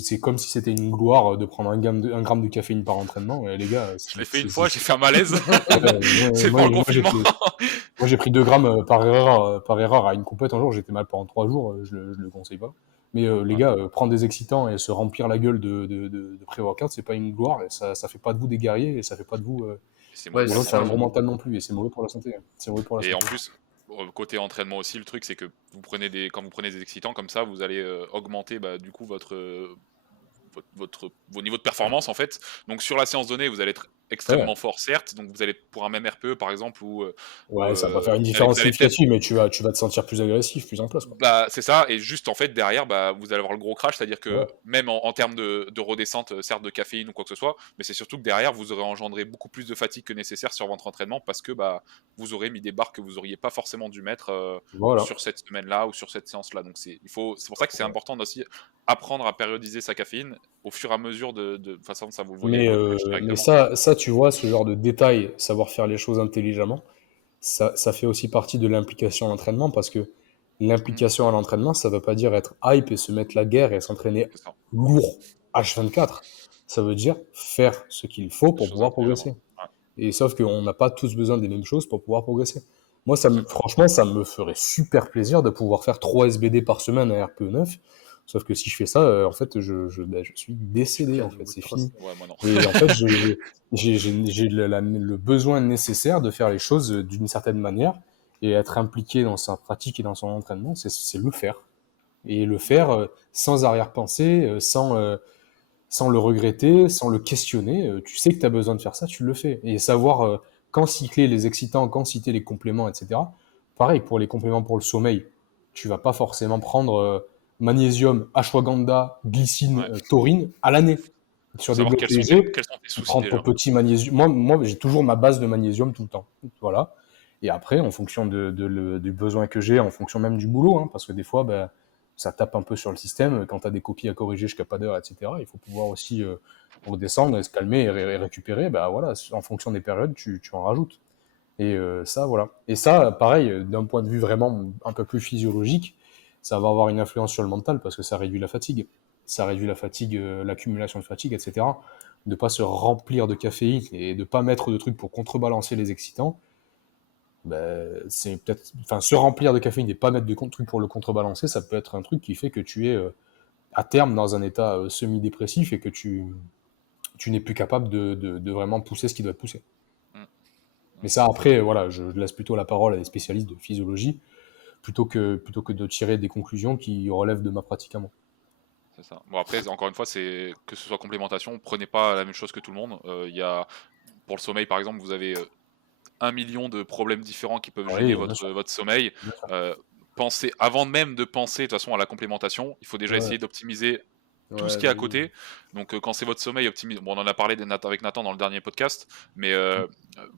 c'est comme si c'était une gloire de prendre un gramme de caféine par entraînement. Et les gars, Je l'ai fait une fois, j'ai fait un malaise. C'est moi, pour le moi, confinement. j'ai pris 2 grammes par erreur à une compète un jour. J'étais mal pendant 3 jours, je le conseille pas. Mais les Ouais. gars, prendre des excitants et se remplir la gueule de pré-workout, c'est pas une gloire. Et ça fait pas de vous des guerriers, et ça fait pas de vous C'est Ouais, mauvais des pour la gens c'est qui ont ça. un santé. gros mental non plus. Et c'est mauvais pour la santé, hein. C'est mauvais pour la Et en santé. plus, côté entraînement aussi, le truc c'est que quand vous prenez des excitants comme ça, vous allez augmenter du coup vos niveaux de performance en fait. Donc sur la séance donnée, vous allez être Ouais, ouais. extrêmement fort certes, donc vous allez pour un même RPE par exemple Ouais, ça va pas faire une vous différence allez peut-être. significative, mais tu vas te sentir plus agressif, plus en place, quoi. C'est ça, et juste en fait derrière, vous allez avoir le gros crash, c'est-à-dire que Voilà. même en termes de redescente, certes de caféine ou quoi que ce soit, mais c'est surtout que derrière vous aurez engendré beaucoup plus de fatigue que nécessaire sur votre entraînement parce que vous aurez mis des barres que vous auriez pas forcément dû mettre Voilà. sur cette semaine-là ou sur cette séance-là. Donc c'est pour ça que c'est Ouais. important aussi apprendre à périodiser sa caféine au fur et à mesure de toute façon ça vous le voyez avec Mais, votre coach mais directement. ça, tu vois, ce genre de détail, savoir faire les choses intelligemment, ça fait aussi partie de l'implication à l'entraînement, parce que Mhm, l'implication à l'entraînement, ça veut pas dire être hype et se mettre la guerre et s'entraîner c'est ça, lourd H24. Ça veut dire faire ce qu'il faut des pour choses pouvoir intelligemment. progresser. Ouais. Et sauf qu'on n'a pas tous besoin des mêmes choses pour pouvoir progresser. Moi, Exactement. franchement, ça me ferait super plaisir de pouvoir faire 3 SBD par semaine à RPE 9, Sauf que si je fais ça, en fait, je suis décédé, en fait, c'est fini. Ouais, moi non. Et en fait, j'ai le besoin nécessaire de faire les choses d'une certaine manière, et être impliqué dans sa pratique et dans son entraînement, c'est le faire. Et le faire sans arrière-pensée, sans le regretter, sans le questionner. Tu sais que tu as besoin de faire ça, tu le fais. Et savoir quand cycler les excitants, quand citer les compléments, etc. Pareil, pour les compléments pour le sommeil, tu vas pas forcément prendre magnésium, ashwagandha, glycine, Ouais. taurine à l'année. Faut Sur des savoir blocs quels sont légers, tes tu soucis prends ton déjà. petit magnésium. Moi j'ai toujours ma base de magnésium tout le temps. Voilà. Et après, en fonction du besoin que j'ai, en fonction même du boulot, hein, parce que des fois, ben, ça tape un peu sur le système. Quand tu as des copies à corriger jusqu'à pas d'heure, etc., il faut pouvoir aussi redescendre, se calmer et récupérer. Ben, voilà, en fonction des périodes, tu en rajoutes. Et ça, voilà. Et ça, pareil, d'un point de vue vraiment un peu plus physiologique, ça va avoir une influence sur le mental parce que ça réduit la fatigue. Ça réduit la fatigue, l'accumulation de fatigue, etc. De pas se remplir de caféine et de pas mettre de trucs pour contrebalancer les excitants, ben, c'est peut-être, enfin, se remplir de caféine et pas mettre de trucs pour le contrebalancer, ça peut être un truc qui fait que tu es à terme dans un état semi-dépressif et que tu n'es plus capable de vraiment pousser ce qui doit être poussé. Mm. Mais ça, après, voilà, je laisse plutôt la parole à des spécialistes de physiologie plutôt que de tirer des conclusions qui relèvent de ma pratique à moi. C'est ça. Bon, après, encore une fois, c'est que ce soit complémentation, prenez pas la même chose que tout le monde. Il y a, pour le sommeil, par exemple, vous avez 1 million de problèmes différents qui peuvent gêner Oui, bien sûr. votre sommeil. Bien sûr. Pensez, avant même de penser de toute façon à la complémentation, il faut déjà Ouais. essayer d'optimiser tout ce Ouais, qui est à bah oui. côté. Donc quand c'est votre sommeil optimisé, bon, on en a parlé avec Nathan dans le dernier podcast, mais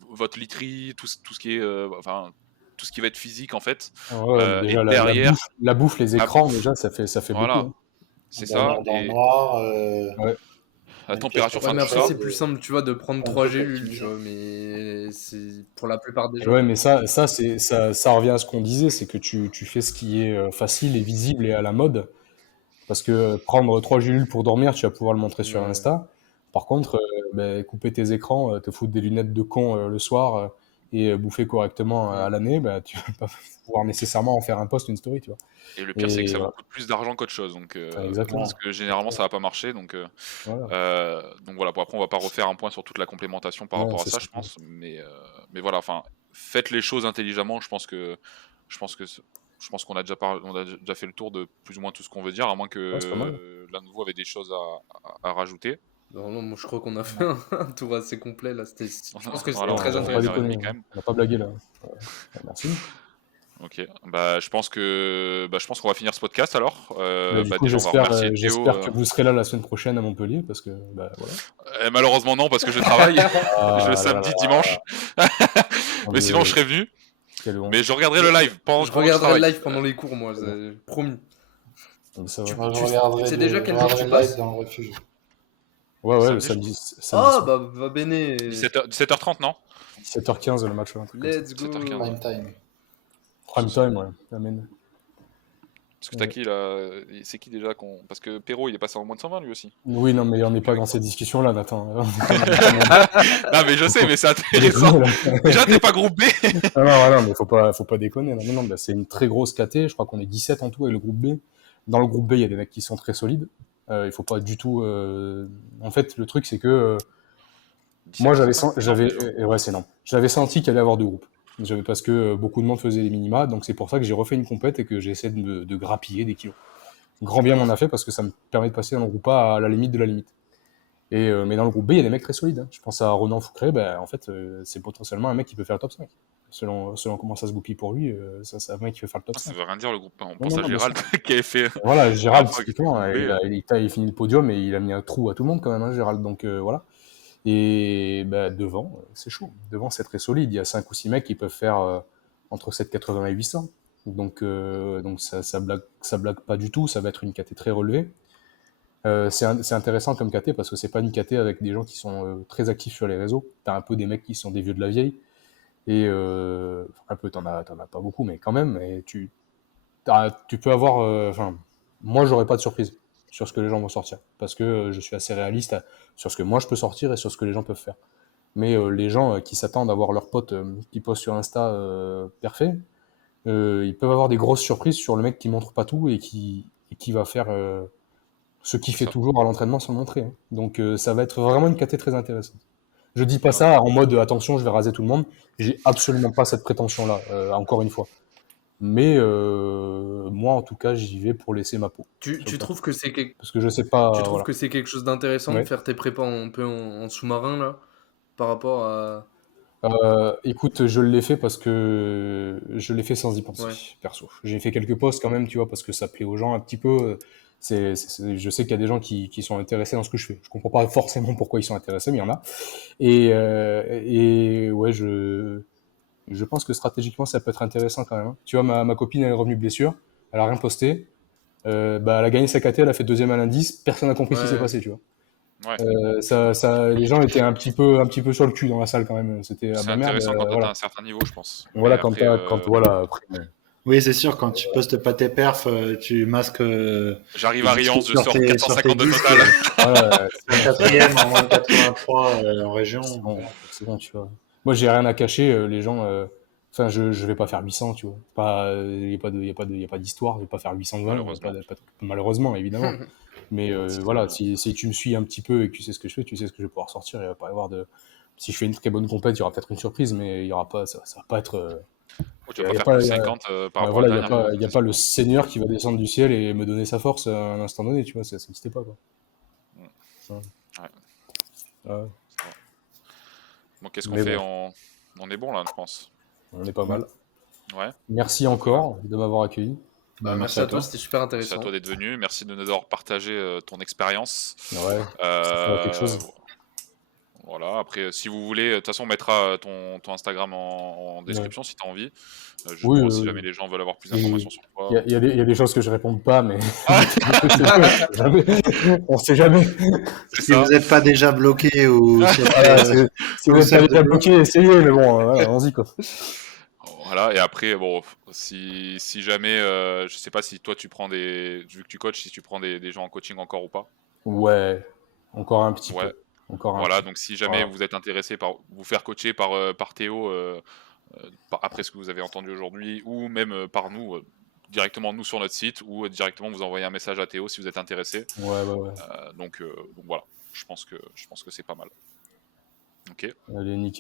votre literie, tout ce qui est, enfin, tout ce qui va être physique en fait, Ouais, mais et déjà, derrière la bouffe, les la écrans, bouffe, déjà, ça fait beaucoup. voilà, Hein. c'est ça, Dormir dans le et noir, Ouais. la un pied température, sur Ouais, enfin mais tout quelque après, ça. c'est chose, plus simple, tu vois, de prendre un 3 truc gélules, tu optimisé. vois, mais c'est pour la plupart des gens. Ouais, mais ça revient à ce qu'on disait, c'est que tu fais ce qui est facile et visible et à la mode. Parce que prendre 3 gélules pour dormir, tu vas pouvoir le montrer sur Ouais. Insta. Par contre, ben, couper tes écrans, te foutre des lunettes de con le soir et bouffer correctement à Mm. l'année, ben, tu vas pas pouvoir nécessairement en faire un post, une story, tu vois. Et le pire, c'est que Et ça vous voilà. coûte plus d'argent qu'autre chose, donc Enfin, parce exactement. que généralement ça va pas marcher, Voilà. voilà. Bon, après, on va pas refaire un point sur toute la complémentation par Non, rapport à c'est ça, ça. je pense, mais voilà. Enfin, faites les choses intelligemment. Je pense que je pense qu'on a déjà on a déjà fait le tour de plus ou moins tout ce qu'on veut dire, à moins Ouais, c'est pas mal. que l'un de vous avait des choses à rajouter. Non, non, moi je crois qu'on a fait un tour assez complet là. Je pense que c'était Voilà, Ouais, on a très on déjà n'a fait pas 1h30 déconné, quand hein. même. On n'a pas blagué là. Merci. Ok, bah je pense qu'on va finir ce podcast alors. Bah, du coup, Déjà, on va remercier Théo. j'espère que vous serez là la semaine prochaine à Montpellier parce que bah, voilà. Malheureusement non, parce que je travaille le Ah là samedi, là, dimanche. on Mais sinon, je est... serais venu. Quelle Mais honte. je regarderai le live Je pendant que je regarderai le travaille. live pendant les cours, moi, C'est bon. promis. Donc, ça va. Moi, Tu je sais déjà quel jour regarderai tu le live passes? dans le refuge. Ouais, Le ouais, le samedi, je crois. samedi Ah, soir. bah, va bene. 17h30, non? 17h15 le match, ouais, un truc comme ça. Let's 17h15, ouais. go. Prime time. Prime time, ouais. Amen. Parce que t'as qui là? C'est qui déjà qu'on. Parce que Perrault, il est passé en moins de 120 lui aussi. Oui, non, mais on n'est pas Avec dans toi. ces discussions-là, Nathan. Non, mais je sais, mais c'est Faut intéressant. déconner, là. Déjà, t'es pas groupe B. Non, non, non, mais faut pas déconner. Non, non, bah, c'est une très grosse KT. Je crois qu'on est 17 en tout avec le groupe B. Dans le groupe B, il y a des mecs qui sont très solides. Il faut pas du tout. En fait, le truc, c'est que moi, 17 ans, c'est pas énorme déjà. ouais, c'est non. J'avais senti qu'il allait y avoir de groupes. Parce que beaucoup de monde faisait les minima, donc c'est pour ça que j'ai refait une compète et que j'ai essayé de grappiller des kilos. Grand bien m'en a fait parce que ça me permet de passer dans le groupe A à la limite de la limite. Mais dans le groupe B, il y a des mecs très solides. Hein. Je pense à Ronan Foucré, ben, en fait, c'est potentiellement un mec qui peut faire le top 5. Selon comment ça se goupille pour lui, c'est un mec qui peut faire le top Ça 5. veut rien dire le groupe. On Non, pense non, à non, bien sûr. Gérald qui avait fait Voilà, un Gérald, fois avec le typiquement, groupe B. il finit le podium et il a mis un trou à tout le monde quand même, hein, Gérald. Donc voilà. Et bah, devant, c'est chaud. Devant, c'est très solide. Il y a 5 ou 6 mecs qui peuvent faire entre 780 et 800. Donc ça blague pas du tout. Ça va être une KT très relevée. C'est intéressant comme KT parce que c'est pas une KT avec des gens qui sont très actifs sur les réseaux. T'as un peu des mecs qui sont des vieux de la vieille. Et un peu, t'en as pas beaucoup, mais quand même. Et tu peux avoir. Enfin, moi, j'aurais pas de surprise sur ce que les gens vont sortir parce que je suis assez réaliste sur ce que moi je peux sortir et sur ce que les gens peuvent faire. Mais les gens qui s'attendent à voir leurs potes qui postent sur Insta parfait, ils peuvent avoir des grosses surprises sur le mec qui montre pas tout et et qui va faire ce qu'il fait Ça. toujours à l'entraînement sans montrer. Hein. Donc ça va être vraiment une caté très intéressante. Je dis pas Ouais. ça en mode attention, je vais raser tout le monde. J'ai absolument pas cette prétention-là, encore une fois. Mais moi, en tout cas, j'y vais pour laisser ma peau. Tu trouves que c'est Parce que je sais pas, tu trouves voilà. que c'est quelque chose d'intéressant de Ouais. faire tes prépas un peu en sous-marin là, par rapport à... Écoute, je l'ai fait parce que je l'ai fait sans y penser, Ouais. perso. J'ai fait quelques posts quand même, tu vois, parce que ça plaît aux gens un petit peu. Je sais qu'il y a des gens qui sont intéressés dans ce que je fais. Je comprends pas forcément pourquoi ils sont intéressés, mais il y en a. Et ouais, je pense que stratégiquement, ça peut être intéressant quand même. Hein. Tu vois, ma copine, elle est revenue de blessure. Elle a rien posté. Bah, elle a gagné sa KT, elle a fait deuxième à l'indice. Personne n'a compris ce qui s'est Ouais. passé, tu vois. Ouais. Les gens étaient un petit peu sur le cul dans la salle quand même. C'était ah C'est bah merde, intéressant quand tu voilà. as un certain niveau, je pense. Voilà, Mais quand après, t'as, voilà, après, Oui, c'est sûr, quand tu postes pas tes perfs, tu masques j'arrive à Riance, je sur sors tes 450 de disques, total. voilà, quatrième en moins de 83 en région. c'est bon, tu vois. Moi, j'ai rien à cacher, les gens, enfin, je vais pas faire 800, tu vois. Pas, y a pas de, y a pas de, y a pas d'histoire, je vais pas faire 820, Malheureusement. malheureusement, évidemment. Mais C'est voilà, ça. si tu me suis un petit peu et que tu sais ce que je fais, tu sais ce que je vais pouvoir sortir. Il va pas y avoir de. Si je fais une très bonne compète, il y aura peut-être une surprise, mais il y aura pas, ça va pas être. Oh, tu Il vas pas y a faire pas, plus y a- 50 par ouais, rapport à voilà, la dernière fois, y a c'est pas sûr. le Seigneur qui va descendre du ciel et me donner sa force à un instant donné, tu vois, ça n'existait pas, quoi. Mm. Ouais. Ouais, Ouais. c'est vrai. Bon, qu'est-ce qu'on Mais fait bon, On est bon là, je pense. on est pas mal. Ouais. Merci encore de m'avoir accueilli. Bah, merci à toi, c'était super Merci à intéressant. toi d'être venu. Merci de nous avoir partagé ton expérience. Ouais, ça fera quelque chose. Voilà, après, si vous voulez, de toute façon, on mettra ton Instagram en Ouais. description si tu as envie. Juste Oui, pour si jamais les gens veulent avoir plus d'informations sur il y toi. a, il y a des choses que je réponds pas, mais Ah, on sait jamais. c'est Si vous ça. n'êtes pas déjà bloqué ou si Voilà, si vous au êtes pas cercle de déjà bloc, bloqué, essayez, mais bon, voilà, allons-y, quoi. Voilà, et après, bon, si jamais, je sais pas si toi tu prends vu que tu coaches, si tu prends des gens en coaching encore ou pas. Ouais, encore un petit Ouais, peu. Encore un voilà, petit donc peu. si jamais Voilà. vous êtes intéressé par vous faire coacher par Théo, après ce que vous avez entendu aujourd'hui, ou même par nous, directement nous sur notre site, ou directement vous envoyez un message à Théo si vous êtes intéressé. Ouais. Donc voilà, je pense que c'est pas mal. Ok. Allez, nickel.